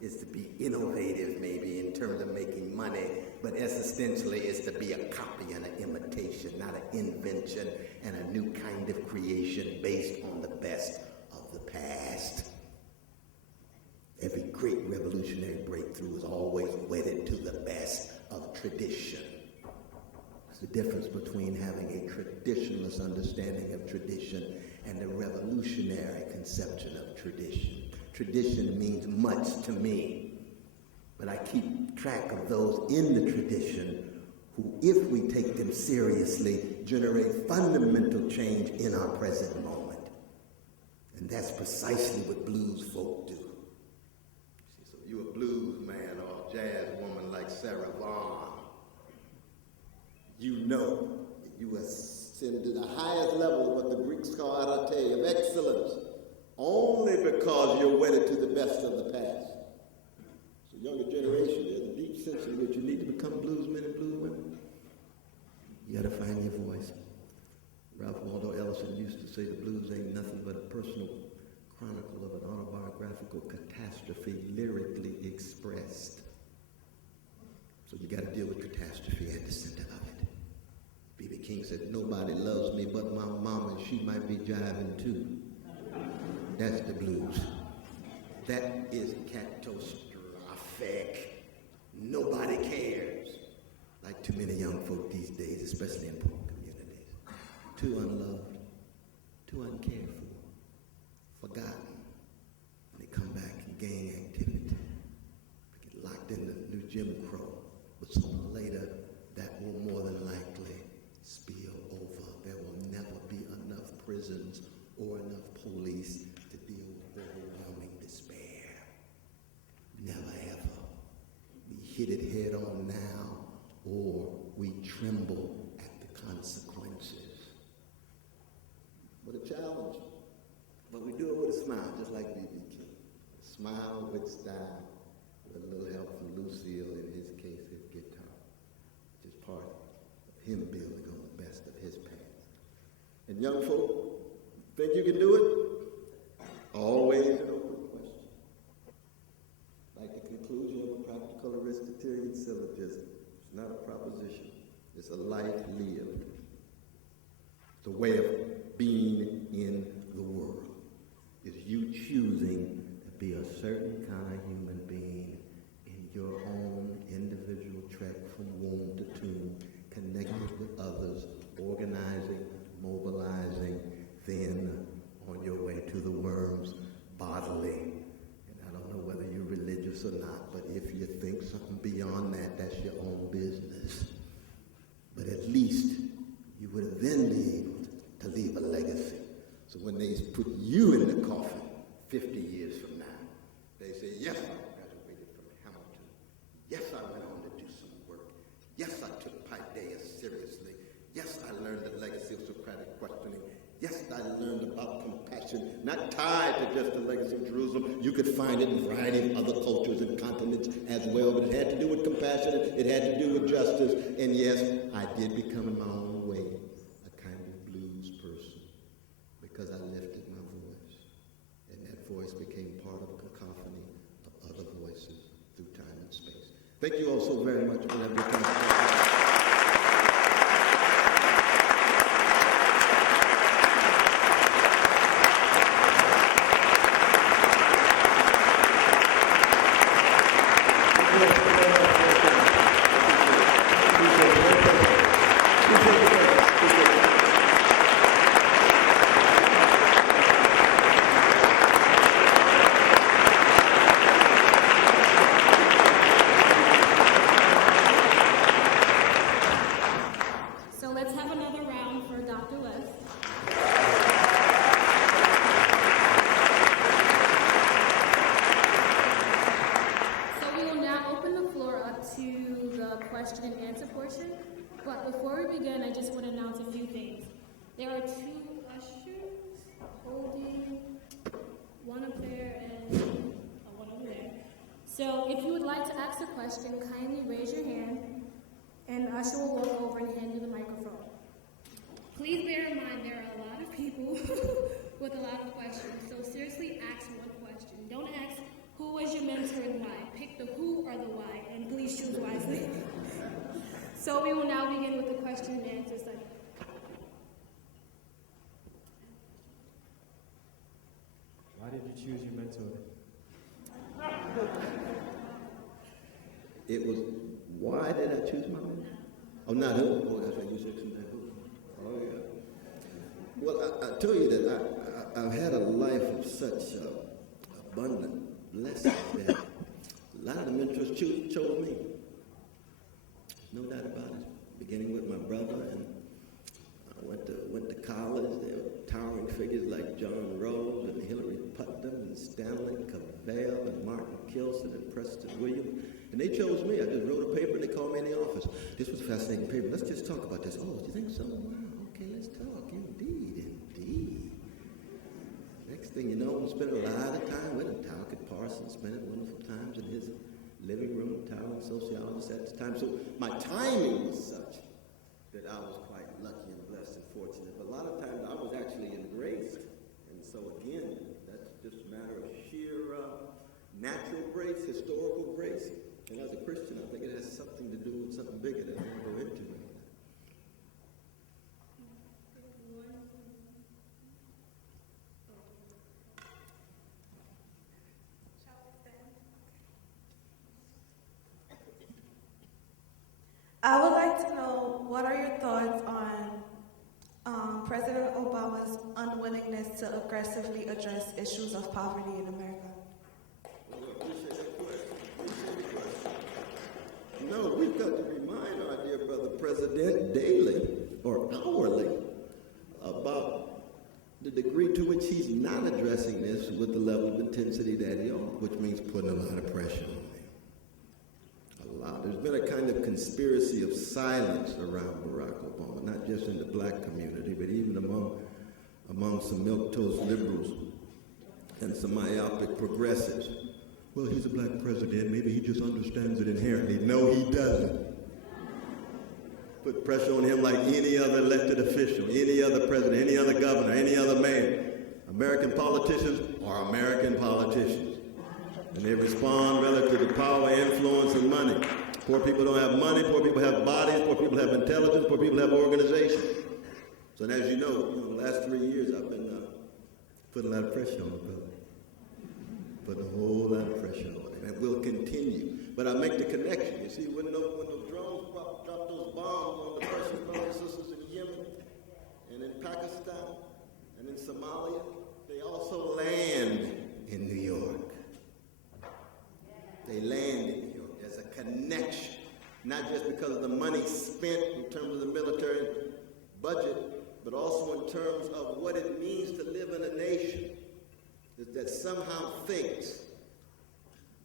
is to be innovative, maybe, in terms of making money, but existentially is to be a copy and an imitation, not an invention and a new kind of creation based on the best of the past. Every great revolutionary breakthrough is always wedded to the best of tradition. It's the difference between having a traditionalist understanding of tradition and a revolutionary conception of tradition. Tradition means much to me, but I keep track of those in the tradition who, if we take them seriously, generate fundamental change in our present moment. And that's precisely what blues folk do. you a blues man or a jazz woman like Sarah Vaughan, you know that you ascend to the highest level of what the Greeks call arete, of excellence, only because you're wedded to the best of the past. So younger generation, there's a deep sense in which you need to become bluesmen and blueswomen. You gotta find your voice. Ralph Waldo Ellison used to say the blues ain't nothing but a personal chronicle of an autobiographical catastrophe lyrically expressed. So you got to deal with catastrophe at the center of it. B.B. King said, nobody loves me but my mama, and she might be jiving too. That's the blues. That is catastrophic. Nobody cares. Like too many young folk these days, especially in poor communities. Too unloved, too uncared for, forgotten. They come back in gang activity. They get locked in the new Jim Crow. But sooner or later, that will more than likely spill over. There will never be enough prisons or enough police to deal with overwhelming despair. Never ever. We hit it head on now, or we tremble at the consequences. What a challenge. But we do it with a smile, just like B.B. King. A smile with style, with a little help from Lucille, in his case, his guitar, which is part of him building on the best of his past. And young folk, think you can do it? Always an open question. Like the conclusion of a practical Aristotelian syllogism. It's not a proposition. It's a life lived. It's a way of being in the world. It's you choosing to be a certain kind of human being in your own individual trek from womb to tomb, connected with others, organizing, mobilizing, then on your way to the worms bodily. And I don't know whether you're religious or not, but if you think something beyond that, that's your own business. But at least you would then be able to leave a legacy. So when they put you in the coffin 50 years from now, they say, yes, I graduated from Hamilton. Yes, I went on to do some work. Yes, I took Paideia seriously. Yes, I learned the legacy of Socratic questioning. Yes, I learned about compassion, not tied to just the legacy of Jerusalem. You could find it in a variety of other cultures and continents as well, but it had to do with compassion, it had to do with justice, and yes, I did become in my own way a kind of blues person because I lifted my voice, and that voice became part of a cacophony of other voices through time and space. Thank you all so very much for that. Question, kindly raise your hand, and Usher will walk over and hand you the microphone. Please bear in mind there are a lot of people with a lot of questions, so seriously ask one question. Don't ask who was your mentor and why. Pick the who or the why, and please choose wisely. So we will now begin with the question and answer session. Why did you choose your mentor? It was, why did I choose my mentor? Oh, not who. Oh, that's right, you said something. Oh, yeah. Well, I tell you that I've had a life of such abundant blessings that a lot of the mentors chose me. No doubt about it. Beginning with my brother, and I went to college. There were towering figures like John Rose and Hillary Putnam and Stanley Cavell and Martin Kilson and Preston Williams. And they chose me. I just wrote a paper and they called me in the office. This was a fascinating paper. Let's just talk about this. Oh, you think so? Wow, okay, let's talk. Indeed. Next thing you know, I'm spending a lot of time with him. Talcott Parsons, spending wonderful times in his living room, towering sociologist at the time. So my timing was such that I was quite lucky and blessed and fortunate. But a lot of times I was actually embraced. And so again, that's just a matter of sheer natural grace, historical grace. And as a Christian, I think it has something to do with something bigger that I want to go into. I would like to know, what are your thoughts on President Obama's unwillingness to aggressively address issues of poverty in America? Well, I appreciate that question. No, we've got to remind our dear brother President daily or hourly about the degree to which he's not addressing this with the level of intensity that he ought, which means putting a lot of pressure on him. There's been a kind of conspiracy of silence around Barack Obama, not just in the black community, but even among some milquetoast liberals and some myopic progressives. Well, he's a black president. Maybe he just understands it inherently. No, he doesn't. Put pressure on him like any other elected official, any other president, any other governor, any other mayor. American politicians are American politicians. And they respond relative to power, influence, and money. Poor people don't have money, poor people have bodies, poor people have intelligence, poor people have organization. So as you know, the last 3 years I've been putting a lot of pressure on the brother. Putting a whole lot of pressure on him, and we'll continue. But I make the connection. You see, when those drones drop those bombs on the precious brothers and sisters in Yemen, and in Pakistan, and in Somalia, they also land in New York. They land in New York. There's a connection, not just because of the money spent in terms of the military budget, but also in terms of what it means to live in a nation that somehow thinks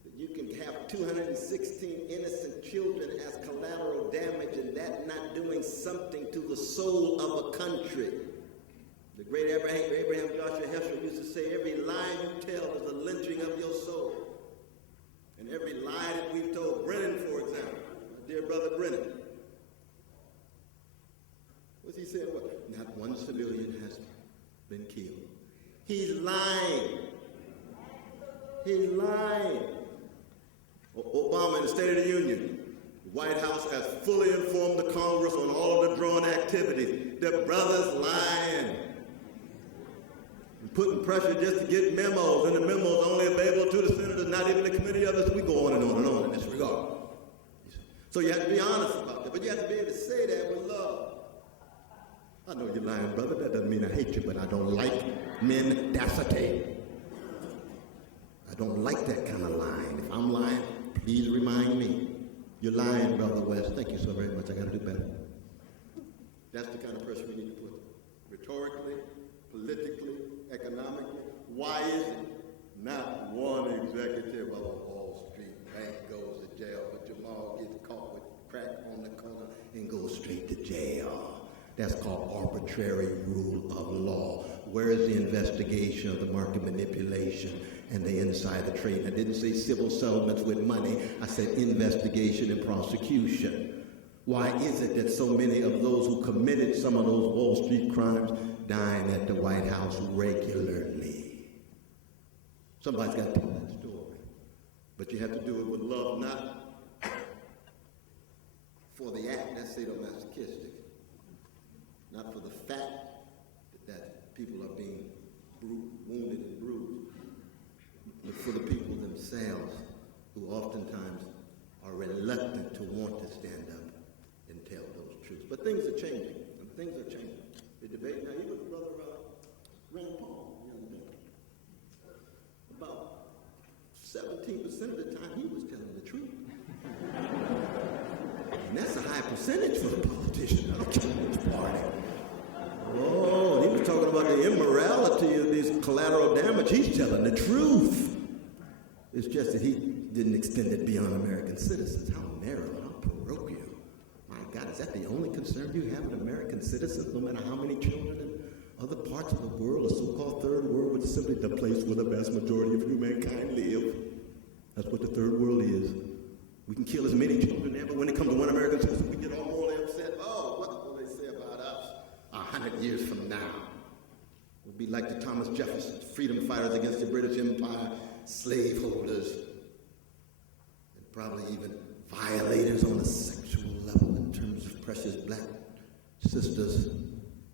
that you can have 216 innocent children as collateral damage and that not doing something to the soul of a country. The great Abraham Joshua Heschel used to say, every lie you tell is a lynching of your soul. And every lie that we've told, Brennan, for example, my dear brother Brennan, what's he saying? What? Not one civilian has been killed. He's lying. He's lying. Obama in the State of the Union, the White House has fully informed the Congress on all of the drone activities. The brother's lying. Putting pressure just to get memos, and the memos only available to the senators, not even the committee others. We go on and on and on in this regard. So you have to be honest about that, but you have to be able to say that with love. I know you're lying, brother. That doesn't mean I hate you, but I don't like mendacity. I don't like that kind of lying. If I'm lying, please remind me. You're lying, Brother West. Thank you so very much. I got to do better. That's the kind of pressure we need to put. Rhetorically, politically, economically. Why is it not one executive of a Wall Street bank goes to jail, but Jamal gets caught with crack on the corner and goes straight to jail? That's called arbitrary rule of law. Where is the investigation of the market manipulation and the insider trading? I didn't say civil settlements with money. I said investigation and prosecution. Why is it that so many of those who committed some of those Wall Street crimes dine at the White House regularly? Somebody's got to tell that story. But you have to do it with love, not for the act. That's sadomasochistic. Not for the fact that people are being wounded and bruised, but for the people themselves who oftentimes are reluctant to want to stand up and tell those truths. But things are changing. Things are changing. The debate now, even Brother Rand Paul, the other day, about 17% of the time he was telling the truth. And that's a high percentage for a politician. I don't care which party. Oh, he was talking about the George, he's telling the truth. It's just that he didn't extend it beyond American citizens. How narrow, how parochial. My God, is that the only concern you have with American citizens, no matter how many children in other parts of the world, the so-called third world, which is simply the place where the vast majority of humankind live? That's what the third world is. We can kill as many children there, but when it comes to one American citizen, we get all morally upset. Oh, what will they say about us 100 years from now? We'll be like the Thomas Jefferson, freedom fighters against the British Empire, slaveholders, and probably even violators on a sexual level in terms of precious black sisters.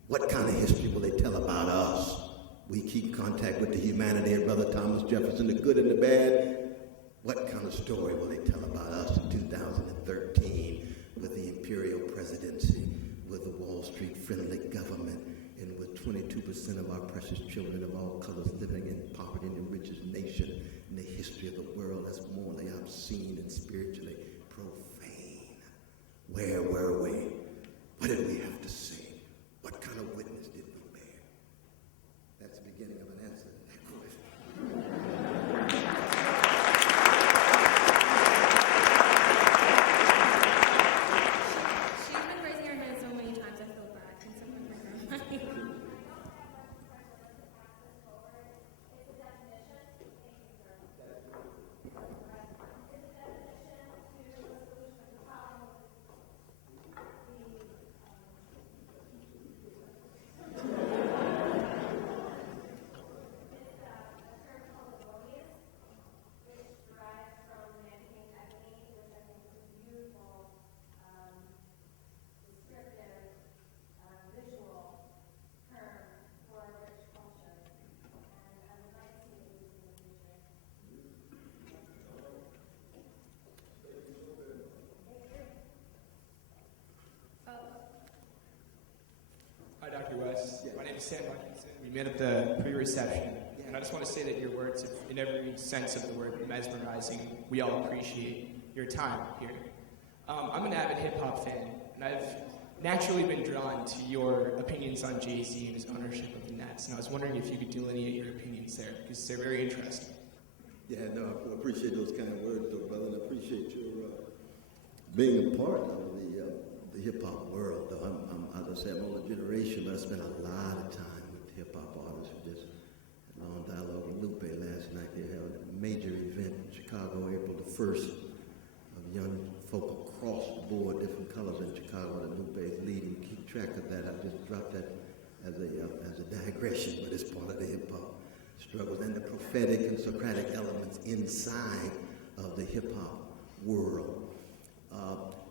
What kind of history will they tell about us? We keep contact with the humanity of Brother Thomas Jefferson, the good and the bad. What kind of story will they tell about us in 2013 with the imperial presidency, with the Wall Street friendly government, and with 22% of our precious children of all colors living in poverty in the richest nation in the history of the world? That's morally obscene and spiritually profane. Where were we? What did we have to say? What kind of witness did we bear? That's the beginning of an answer to that question. She's been raising her hand so many times, I feel bad. Can someone bring her a mic? Hi, Dr. West. My name is Sam Hutchinson. We met at the pre-reception, and I just want to say that your words, in every sense of the word, mesmerizing. We all appreciate your time here. I'm an avid hip-hop fan, and I've naturally been drawn to your opinions on Jay-Z and his ownership of the Nets, and I was wondering if you could delineate your opinions there, because they're very interesting. Yeah, no, I appreciate those kind of words, though, brother, and I appreciate your being a part of the hip-hop world. Though as I say, I'm older generation, but I spent a lot of time with hip-hop artists. We just had a long dialogue with Lupe last night. They held a major event in Chicago, April the 1st, of young folk across the board, different colors in Chicago, that Lupe is leading. Keep track of that. I just dropped that as a digression, but it's part of the hip-hop struggles and the prophetic and Socratic elements inside of the hip-hop world.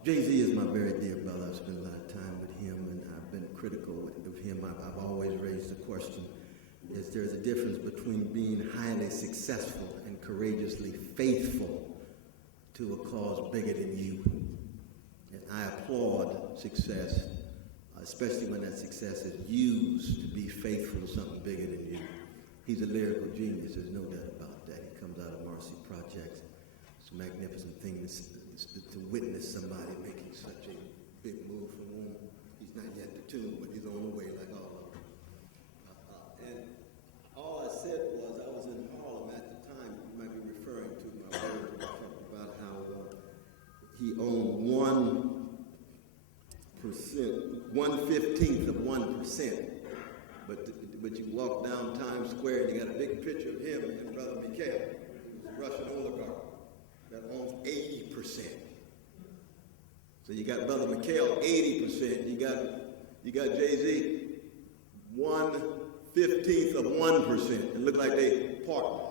Jay-Z is my very dear brother. I've spent a lot of time with him, and I've been critical of him. I've always raised the question, is there's a difference between being highly successful and courageously faithful to a cause bigger than you. And I applaud success, especially when that success is used to be faithful to something bigger than you. He's a lyrical genius, there's no doubt about that. He comes out of Marcy Projects. It's a magnificent thing to witness somebody making such a big move from whom he's not yet the tune, but he's on the way like all of them. And all I said was, I was in Harlem at the time, you might be referring to my words about how he owned 1%, 1/15th of 1%. But you walk down Times Square and you got a big picture of him and Brother Mikhail, who's a Russian oligarch that owns 80%. So you got Brother Mikhail, 80%. You got Jay-Z, 1/15th of 1%. It looked like they partners.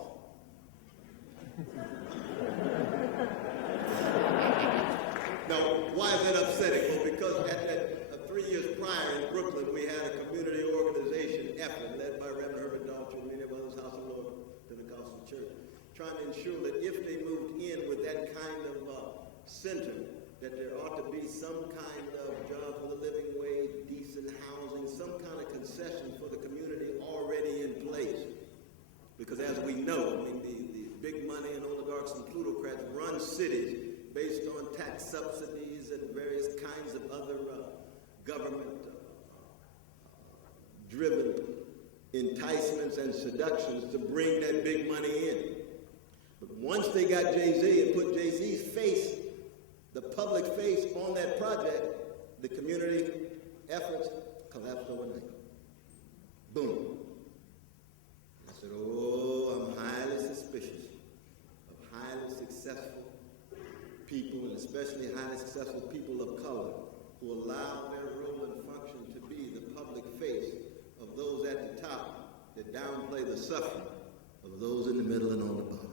Now, why is that upsetting? Well, because at 3 years prior in Brooklyn, we had a community organization effort led by Reverend Herbert Daltrey and many of others, House of Lord Pentecostal Church, trying to ensure that if they moved in with that kind of center, that there ought to be some kind of job for the living wage, decent housing, some kind of concession for the community already in place. Because as we know, I mean, the big money and oligarchs and plutocrats run cities based on tax subsidies and various kinds of other government-driven enticements and seductions to bring that big money in. But once they got Jay-Z and put Jay-Z's face, the public face on that project, the community efforts collapsed overnight. Boom. I said, oh, I'm highly suspicious of highly successful people, and especially highly successful people of color, who allow their role and function to be the public face of those at the top that downplay the suffering of those in the middle and on the bottom.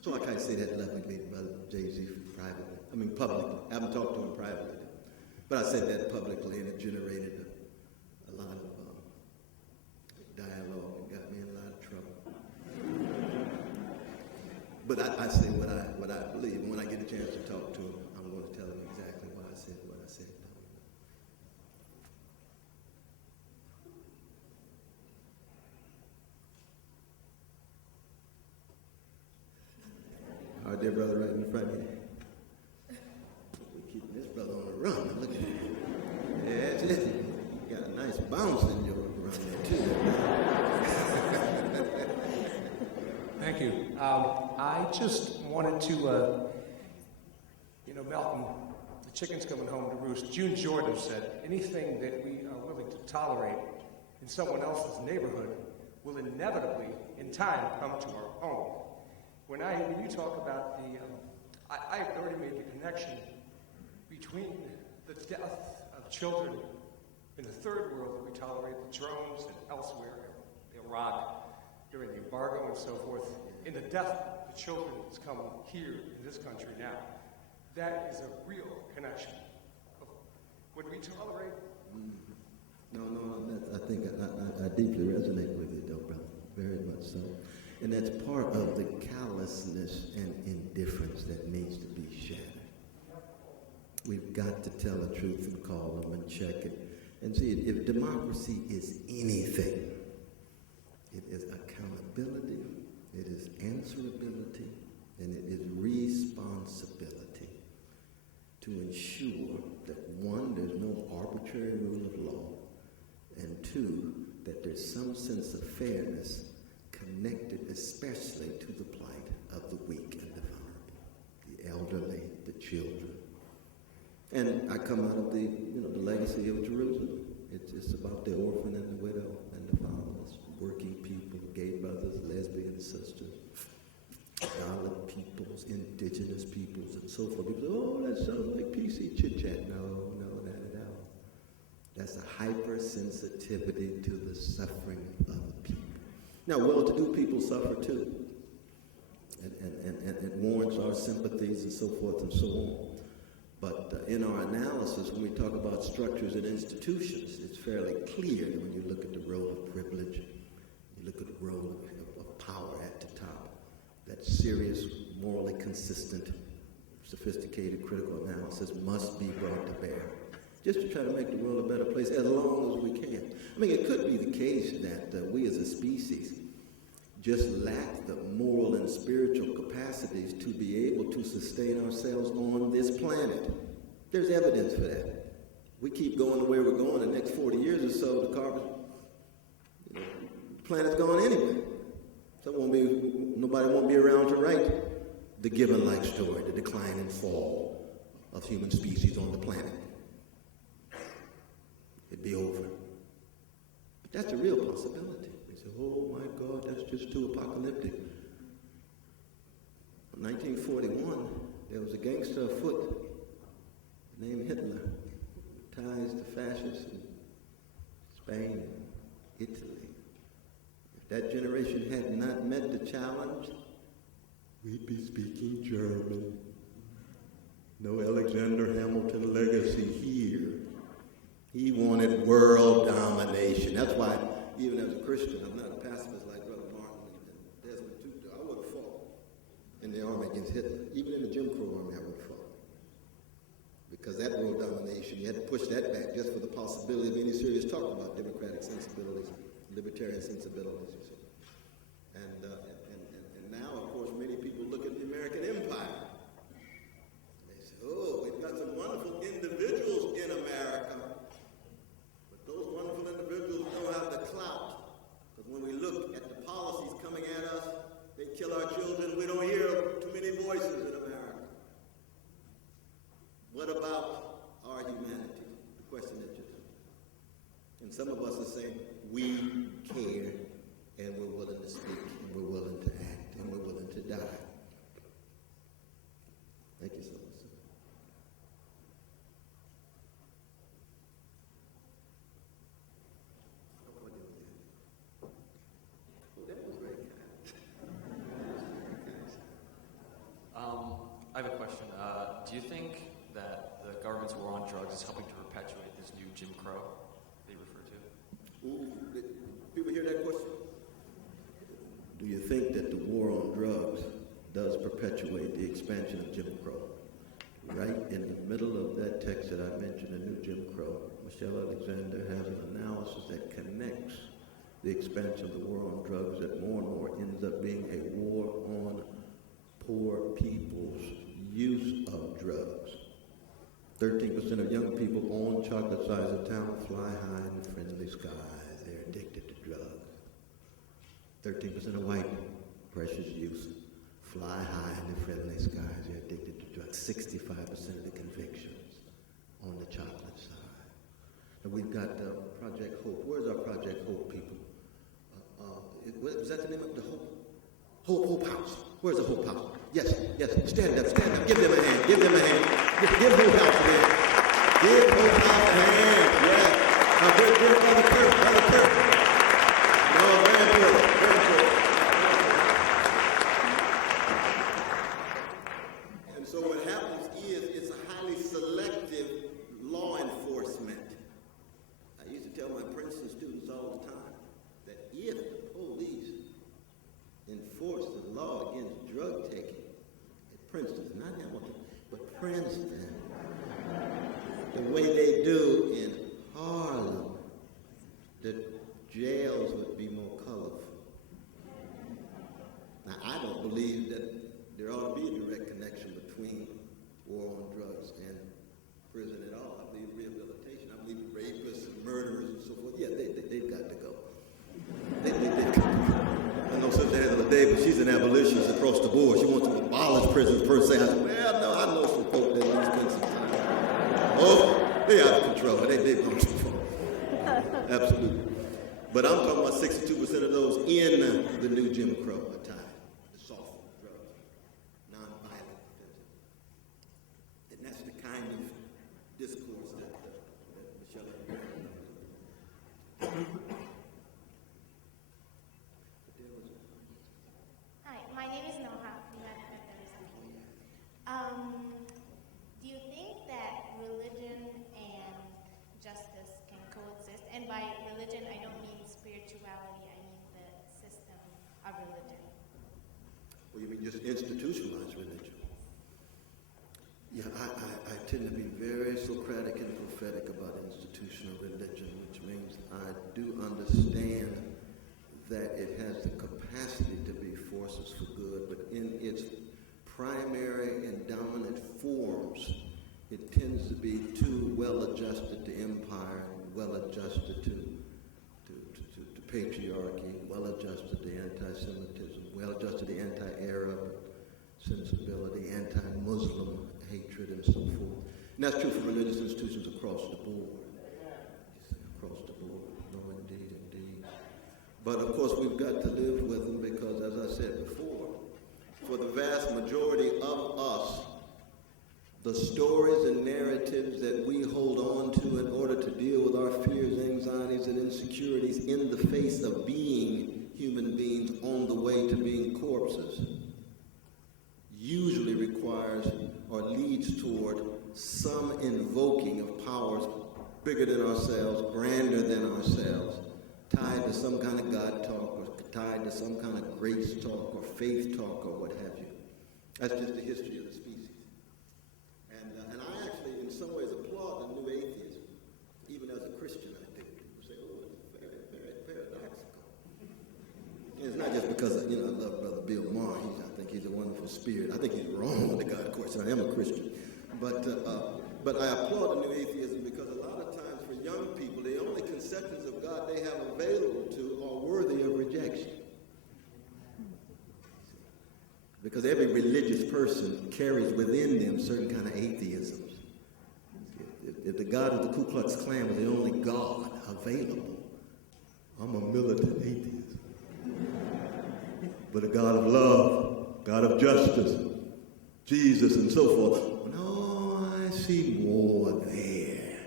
So I can't say that lovingly to Brother Jay-Z privately. I mean publicly. I haven't talked to him privately. But I said that publicly, and it generated a lot of dialogue and got me in a lot of trouble. But I say what I believe. And when I get a chance to talk to him, I'm going to tell him exactly why I said what I said. Our dear brother right in front of you. We're keeping this brother on the run. Look at him. Yeah, that's it. You got a nice bounce in your run there, too. Thank you. I just wanted to, Malcolm, the chicken's coming home to roost. June Jordan said, anything that we are willing to tolerate in someone else's neighborhood will inevitably, in time, come to our own. When you talk about I've already made the connection between the death of children in the third world that we tolerate, the drones and elsewhere, Iraq, during the embargo and so forth, in the death of the children that's come here in this country now. That is a real connection. Would we tolerate? No, I think I deeply resonate with you, though, brother, very much so. And that's part of the callousness and indifference that needs to be shattered. We've got to tell the truth and call them and check it. And see, if democracy is anything, it is accountability, it is answerability, and it is responsibility to ensure that, one, there's no arbitrary rule of law, and two, that there's some sense of fairness connected especially to the plight of the weak and the vulnerable, the elderly, the children. And I come out of the legacy of Jerusalem. It's about the orphan and the widow and the fatherless, working people, gay brothers, lesbian sisters, dollar peoples, indigenous peoples, and so forth. People say, oh, that sounds like PC chit-chat. No, not at all. That's a hypersensitivity to the suffering of the people. Now, well-to-do people suffer too, and it warrants our sympathies and so forth and so on. But in our analysis, when we talk about structures and institutions, it's fairly clear that when you look at the role of privilege, you look at the role of power at the top, that serious, morally consistent, sophisticated critical analysis must be brought to bear, just to try to make the world a better place as long as we can. I mean, it could be the case that we as a species just lack the moral and spiritual capacities to be able to sustain ourselves on this planet. There's evidence for that. We keep going the way we're going, the next 40 years or so, the planet's gone anyway. So nobody won't be around to write the given life story, the decline and fall of human species on the planet. It'd be over. But that's a real possibility. They say, oh my God, that's just too apocalyptic. In 1941, there was a gangster afoot named Hitler, ties to fascists in Spain, Italy. If that generation had not met the challenge, we'd be speaking German. No Alexander Hamilton legacy here. He wanted world domination. That's why, even as a Christian, I'm not a pacifist like Brother Martin and Desmond Tutu. I would have fought in the army against Hitler. Even in the Jim Crow army, I would have fought. Because that world domination, you had to push that back just for the possibility of any serious talk about democratic sensibilities, libertarian sensibilities. You see. And now, of course, many people look at the American empire. They say, oh, we've got some wonderful individuals in America. Those wonderful individuals don't have the clout our children, we don't hear too many voices in America. What about our humanity? The question that you and some of us are saying, we care, and we're willing to speak, and we're willing to act, and we're willing to die. Thank you so much. I have a question. Do you think that the government's war on drugs is helping to perpetuate this new Jim Crow they refer to? Ooh, did people hear that question? Do you think that the war on drugs does perpetuate the expansion of Jim Crow? Right in the middle of that text that I mentioned, the new Jim Crow, Michelle Alexander has an analysis that connects the expansion of the war on drugs that more and more ends up being a war on poor people's use of drugs. 13% of young people on chocolate size of town fly high in the friendly skies. They're addicted to drugs. 13% of white precious youth fly high in the friendly skies. They're addicted to drugs. 65% of the convictions on the chocolate side. And we've got Project Hope. Where's our Project Hope people? Was that the name of the Hope? Hope House. Where's the Hope House? Yes. Stand up. Give them a hand. Give Hope House a hand. Give Hope House a hand. Yeah. Now, give Brother Kirk. No, very important. And so what happens is it's a highly selective law enforcement. I used to tell my Princeton students all the time that if the police enforce the law against drug taking at Princeton, not Hamilton, but Princeton, the way they do in Harlem, the jails would be more colorful. Now, I don't believe that there ought to be a direct connection between war on drugs and prison at all. I believe rehabilitation. I believe rapists and murderers and so forth. Yeah, they've got to go. They've got to go. I know Sister Angela Davis, she's an abolitionist across the board. She wants to abolish prisons per se. I said, well, no, I know some folk that need to spend some time. Oh, they're out of control. They've gone too far. Absolutely. But I'm talking about 62% of those in the new Jim Crow are tied to soft drugs, nonviolent offenses. And that's the kind of discourse that Michelle Hi, my name is Noha. Do you think that religion and justice can coexist? And by religion, I don't mean spirituality, I mean the system of religion. Well, you mean just institutionalized religion? Yeah, I tend to be very Socratic and prophetic about institutional religion, which means I do understand that it has the capacity to be forces for good, but in its primary and dominant forms, it tends to be too well adjusted to empire, well adjusted to patriarchy, well adjusted to anti-Semitism, well adjusted to anti-Arab sensibility, anti-Muslim hatred, and so forth. And that's true for religious institutions across the board. Across the board. No, indeed. But of course, we've got to live with them because, as I said before, for the vast majority of us, the stories and narratives that we hold on to in order to deal with our fears, anxieties, and insecurities in the face of being human beings on the way to being corpses usually requires or leads toward some invoking of powers bigger than ourselves, grander than ourselves, tied to some kind of God talk or tied to some kind of grace talk or faith talk or what have you. That's just the history of the species. And I actually, in some ways, applaud the new atheism. Even as a Christian, I think people say, oh, it's very, very paradoxical. And it's not just because, I love Brother Bill Maher. I think he's a wonderful spirit. I think he's wrong with the God question. I am a Christian. But I applaud the new atheism because a lot of times for young people, the only conceptions of God they have available to are worthy of rejection. Because every religious person carries within them certain kind of atheisms. If the God of the Ku Klux Klan was the only God available, I'm a militant atheist. But a God of love, God of justice, Jesus and so forth. No, I see more there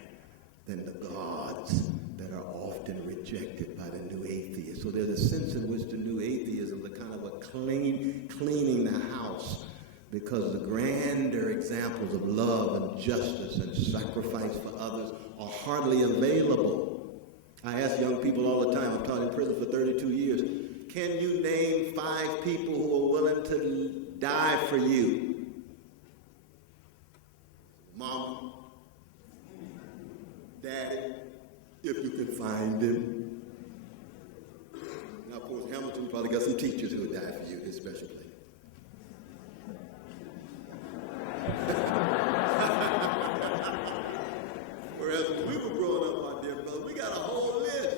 than the gods that are often rejected by the new atheists. So there's a sense in which the new atheism is a kind of a cleaning the house, because the grander examples of love and justice and sacrifice for others are hardly available. I ask young people all the time, I've taught in prison for 32 years, can you name 5 people who are willing to die for you? Mama, Daddy, if you can find them. Now, of course, Hamilton probably got some teachers who would die for you, his special place. Whereas when we were growing up, my dear brother, we got a whole list.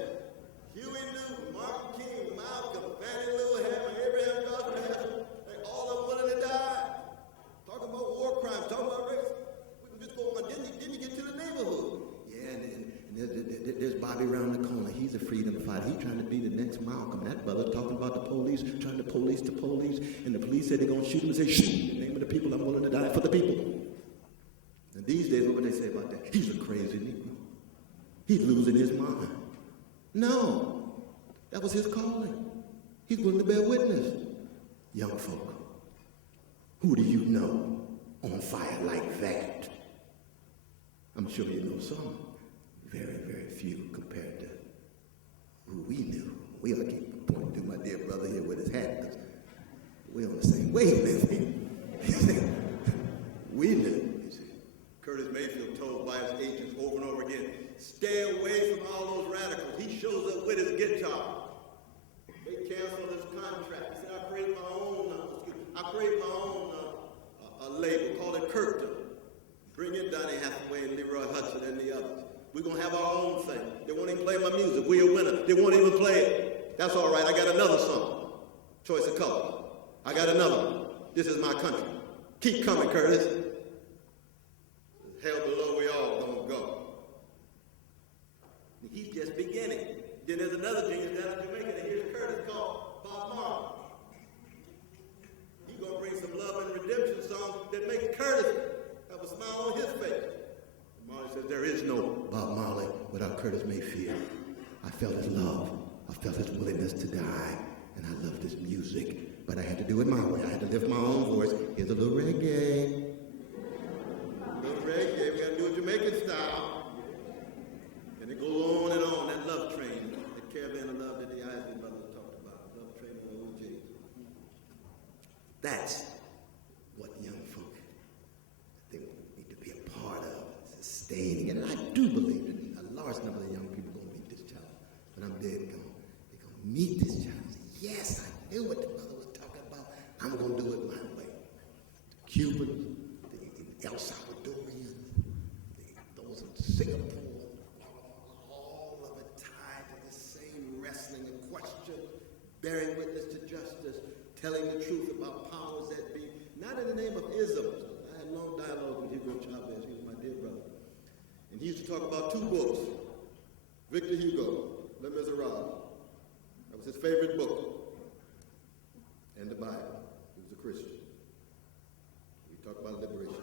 Huey Newton, Martin King, Malcolm, Fannie Lou Hammond, Abraham Johnson, they all of them willing to die. Talking about war crimes, talking about race. We can just go on. Then you get to the neighborhood. Yeah, and there's Bobby around the corner. He's a freedom fighter. He's trying to be the next Malcolm. That brother's talking about the police, trying to police the police. And the police said they're going to shoot him and say, shoot, in the name of the people, I'm willing to die for the people. And these days, what would they say about that? He's a crazy Negro. He's losing his mind. No, that was his calling. He's willing to bear witness. Young folk, who do you know on fire like that? I'm sure you know some. Very, very few compared to who we knew. We ought to keep pointing to my dear brother here with his hat, because we're on the same wavelength here. We knew. Curtis Mayfield told by his agents over and over again, stay away from all those radicals. He shows up with his guitar. They canceled his contract. He said, I created my own label, called it Kirkton. Bring in Donny Hathaway and Leroy Hudson and the others. We're going to have our own thing. They won't even play my music. We're a winner. They won't even play it. That's all right. I got another song. Choice of Colors. I got another one. This is my country. Keep coming, Curtis. Hell below we all don't go. He's just beginning. Then there's another genius down in Jamaica that here's Curtis called Bob Marley. He's going to bring some love and redemption songs that make Curtis have a smile on his face. And Marley says, there is no Bob Marley without Curtis Mayfield. I felt his love. I felt his willingness to die. And I loved his music. But I had to do it my way. I had to lift my own voice. Here's a little reggae. Reggae, we got to do it Jamaican style. And it goes on, that love train, that caravan of love that the Isley brothers talked about, love train of the OJs. That's what young folk, I think, need to be a part of, sustaining. And I do believe that a large number of young people are going to meet this challenge. But I'm dead gone. They're going to meet this challenge. Yes, I knew what the brother was talking about. I'm going to do it my way. The Cubans, the El Salvadorians, those in Singapore, all of it tied to the same wrestling and question, bearing witness to justice, telling the truth about powers that be, not in the name of isms. I had long dialogue with Hugo Chavez. He was my dear brother. And he used to talk about 2 books. Victor Hugo, Les Miserables. That was his favorite book. And the Bible. He was a Christian. We talk about liberation.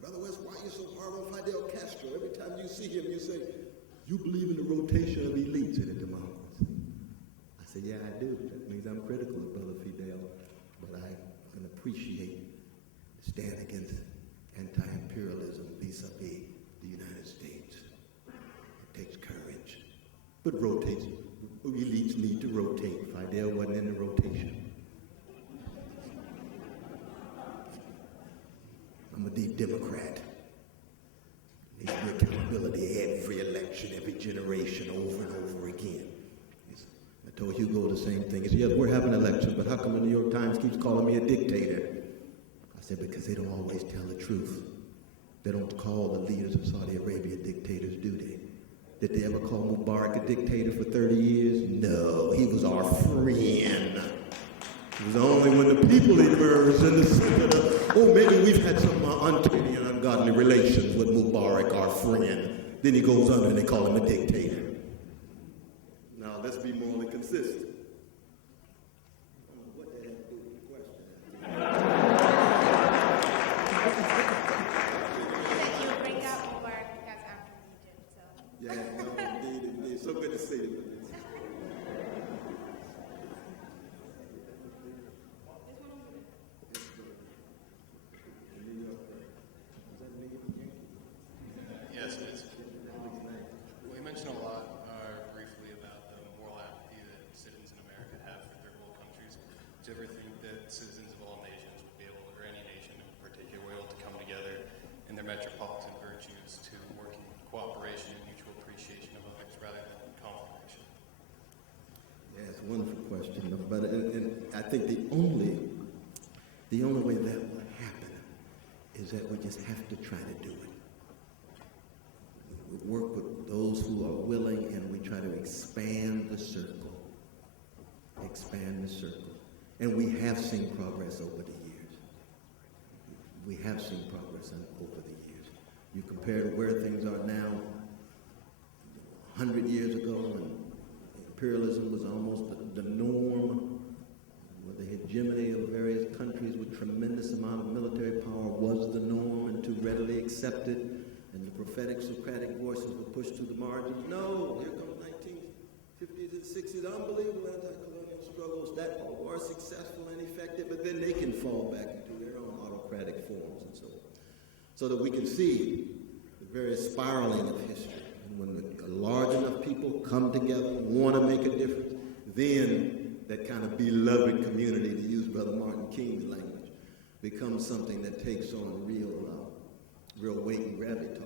Brother West, why are you so hard on Fidel Castro? Every time you see him, you say, you believe in the rotation of elites in a democracy. I say, yeah, I do. That means I'm critical of Brother Fidel, but I can appreciate the stand against anti-imperialism vis-a-vis the United States. It takes courage, but rotates. Elites need to rotate. Fidel wasn't in the rotation. I'm a deep Democrat. There needs to be accountability every election, every generation, over and over again. I told Hugo the same thing. He said, yes, we're having elections, but how come the New York Times keeps calling me a dictator? I said, because they don't always tell the truth. They don't call the leaders of Saudi Arabia dictators, do they? Did they ever call Mubarak a dictator for 30 years? No. He he was our friend. It was only when the people emerged in the center oh, maybe we've had some untidy and ungodly relations with Mubarak, our friend. Then he goes under and they call him a dictator. Now, let's be morally consistent. What the heck do with the question? That you bring up Mubarak because I'm from Egypt, so. Yeah, no, indeed. So good to see you. Yes, it is. We mentioned a lot briefly about the moral apathy that citizens in America have for third world countries. Do you ever think that citizens of all nations would be able, or any nation in particular, were able to come together in their metropolitan virtues to work in cooperation and mutual appreciation of others rather than confrontation? Yeah, it's a wonderful question. But and I think the only way that will happen is that we just have to try to do it. We work with those who are willing, and we try to expand the circle. Expand the circle. And we have seen progress over the years. We have seen progress over the years. You compare to where things are now, 100 years ago, when imperialism was almost the norm, where the hegemony of various countries with tremendous amount of military power was the norm and too readily accepted. And the prophetic Socratic voices were pushed to the margins. No, here comes 1950s and 60s, unbelievable anti-colonial struggles that are successful and effective, but then they can fall back into their own autocratic forms and so on. So that we can see the various spiraling of history. And when a large enough people come together, want to make a difference, then that kind of beloved community, to use Brother Martin King's language, becomes something that takes on real weight and gravitas.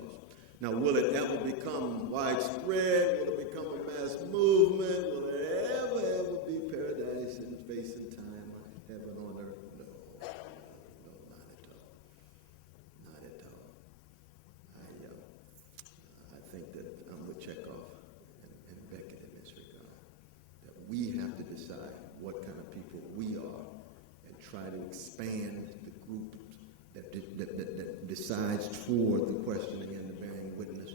Now, will it ever become widespread? Will it become a mass movement? Will there ever be paradise in space and time, heaven on earth? No, not at all. Not at all. I think that I'm with Chekhov and Beckett in this regard, that we have to decide what kind of people we are and try to expand the group that decides toward the questioning and the bearing witness.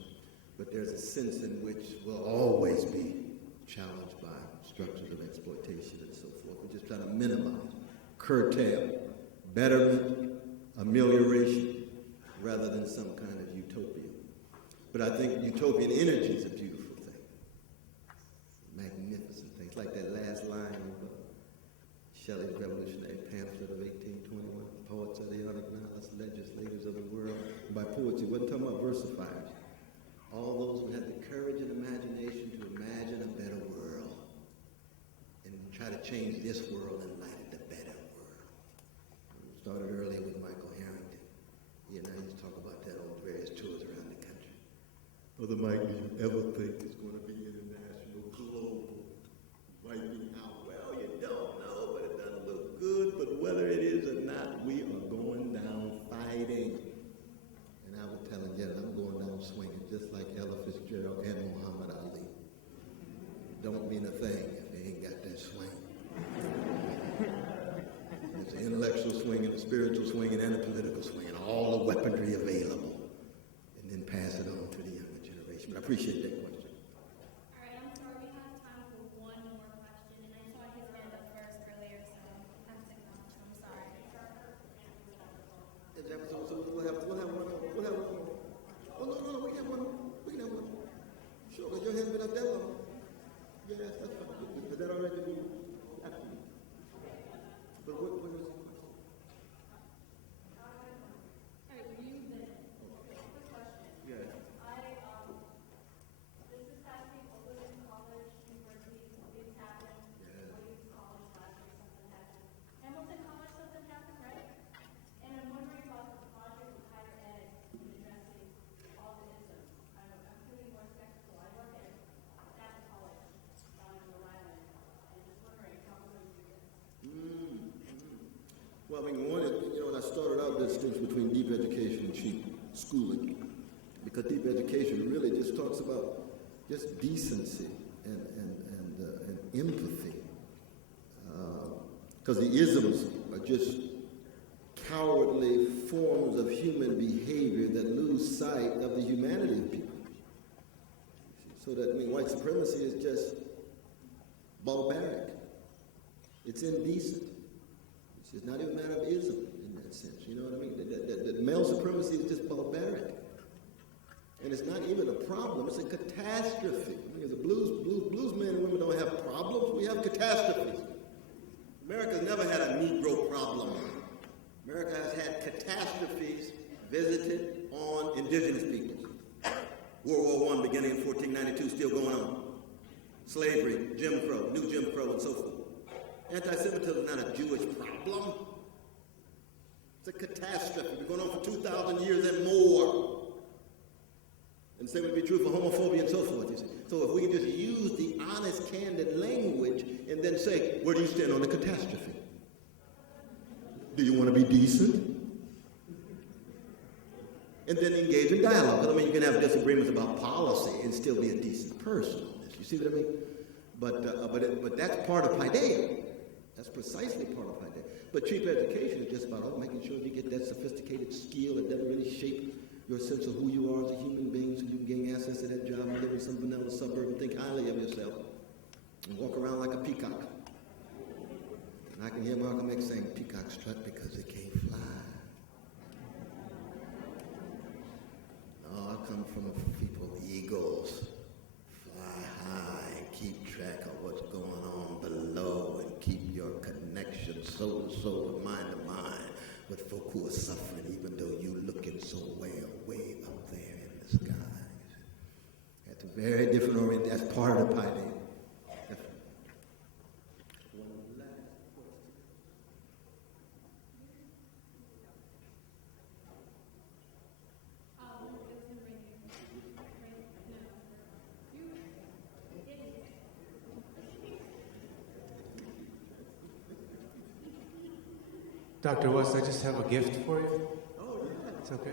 But there's a sense in which we'll always be challenged by structures of exploitation and so forth. We just try to minimize, curtail, betterment, amelioration, rather than some kind of utopia. But I think utopian energy is a beautiful thing. Magnificent thing. It's like that last line of Shelley's revolutionary pamphlet of 1821. Poets are the unignorant legislators of the world. And by poets, he wasn't talking about versifiers. All those who had the courage and imagination to imagine a better world and try to change this world in light of the better world. We started earlier with Michael Harrington. He and I used to talk about that on various tours around the country. Brother Mike, do you ever think it's going to be international, global, wiping out? Well, you don't know, but it doesn't look good. But whether it is or not, we are going down fighting. And I was telling you, I'm going down swinging, just like Ella Fitzgerald and Muhammad Ali. Don't mean a thing if they ain't got that swing. There's an intellectual swinging, a spiritual swinging, and a political swinging, all the weaponry available. And then pass it on to the younger generation. But I appreciate that question. All right, I'm sorry, we have time for one more question, and I saw his hand up first earlier, so I'm taking off. I'm sorry. So we'll have one more. Oh, no, we can have one more. Sure, but your hand been up that long. Yeah, that's fine. Is that all right to do? Absolutely. But what was the question? All right, for you then. Quick question. Yeah. This is happening over in college, universities, things happen. Or youth college last year, something happened. Hamilton College, something happened, right? And I'm wondering about the project with higher ed in addressing all the isms. I'm feeling more skeptical. I work at Stafford College down in Rhode Island, and just wondering how we're going to do this. Well, I mean, one, when I started out, there's a difference between deep education and cheap schooling. Because deep education really just talks about just decency and empathy Because the isms are just cowardly forms of human behavior that lose sight of the humanity of people. So that, I mean, white supremacy is just barbaric. It's indecent. It's not even a matter of ism in that sense. You know what I mean? That male supremacy is just barbaric. And it's not even a problem, it's a catastrophe. I mean, the blues men and women don't have problems, we have catastrophes. America's never had a Negro problem. America has had catastrophes visited on indigenous peoples. World War I beginning in 1492, still going on. Slavery, Jim Crow, New Jim Crow, and so forth. Anti-Semitism is not a Jewish problem. It's a catastrophe. It's been going on for 2,000 years and more. And the same would be true for homophobia and so forth. You see. So if we can just use the honest, candid language and then say, where do you stand on the catastrophe? Do you want to be decent? And then engage in dialogue. Because, I mean, you can have disagreements about policy and still be a decent person. You see what I mean? But that's part of Paideia. That's precisely part of Paideia. But cheap education is just about making sure you get that sophisticated skill that doesn't really shape your sense of who you are as a human being, so you can gain access to that job and live in some vanilla suburb and think highly of yourself and walk around like a peacock. And I can hear Malcolm X saying, peacocks strut because they can't fly. Oh, I come from a people of eagles. Fly high and keep track of what's going on below and keep your connection soul to soul, mind to mind with folk who are suffering even though you looking so way up there in the sky. That's a very different orientation. That's part of the Paideia. Dr. West, I just have a gift for you. Oh, yeah. It's okay.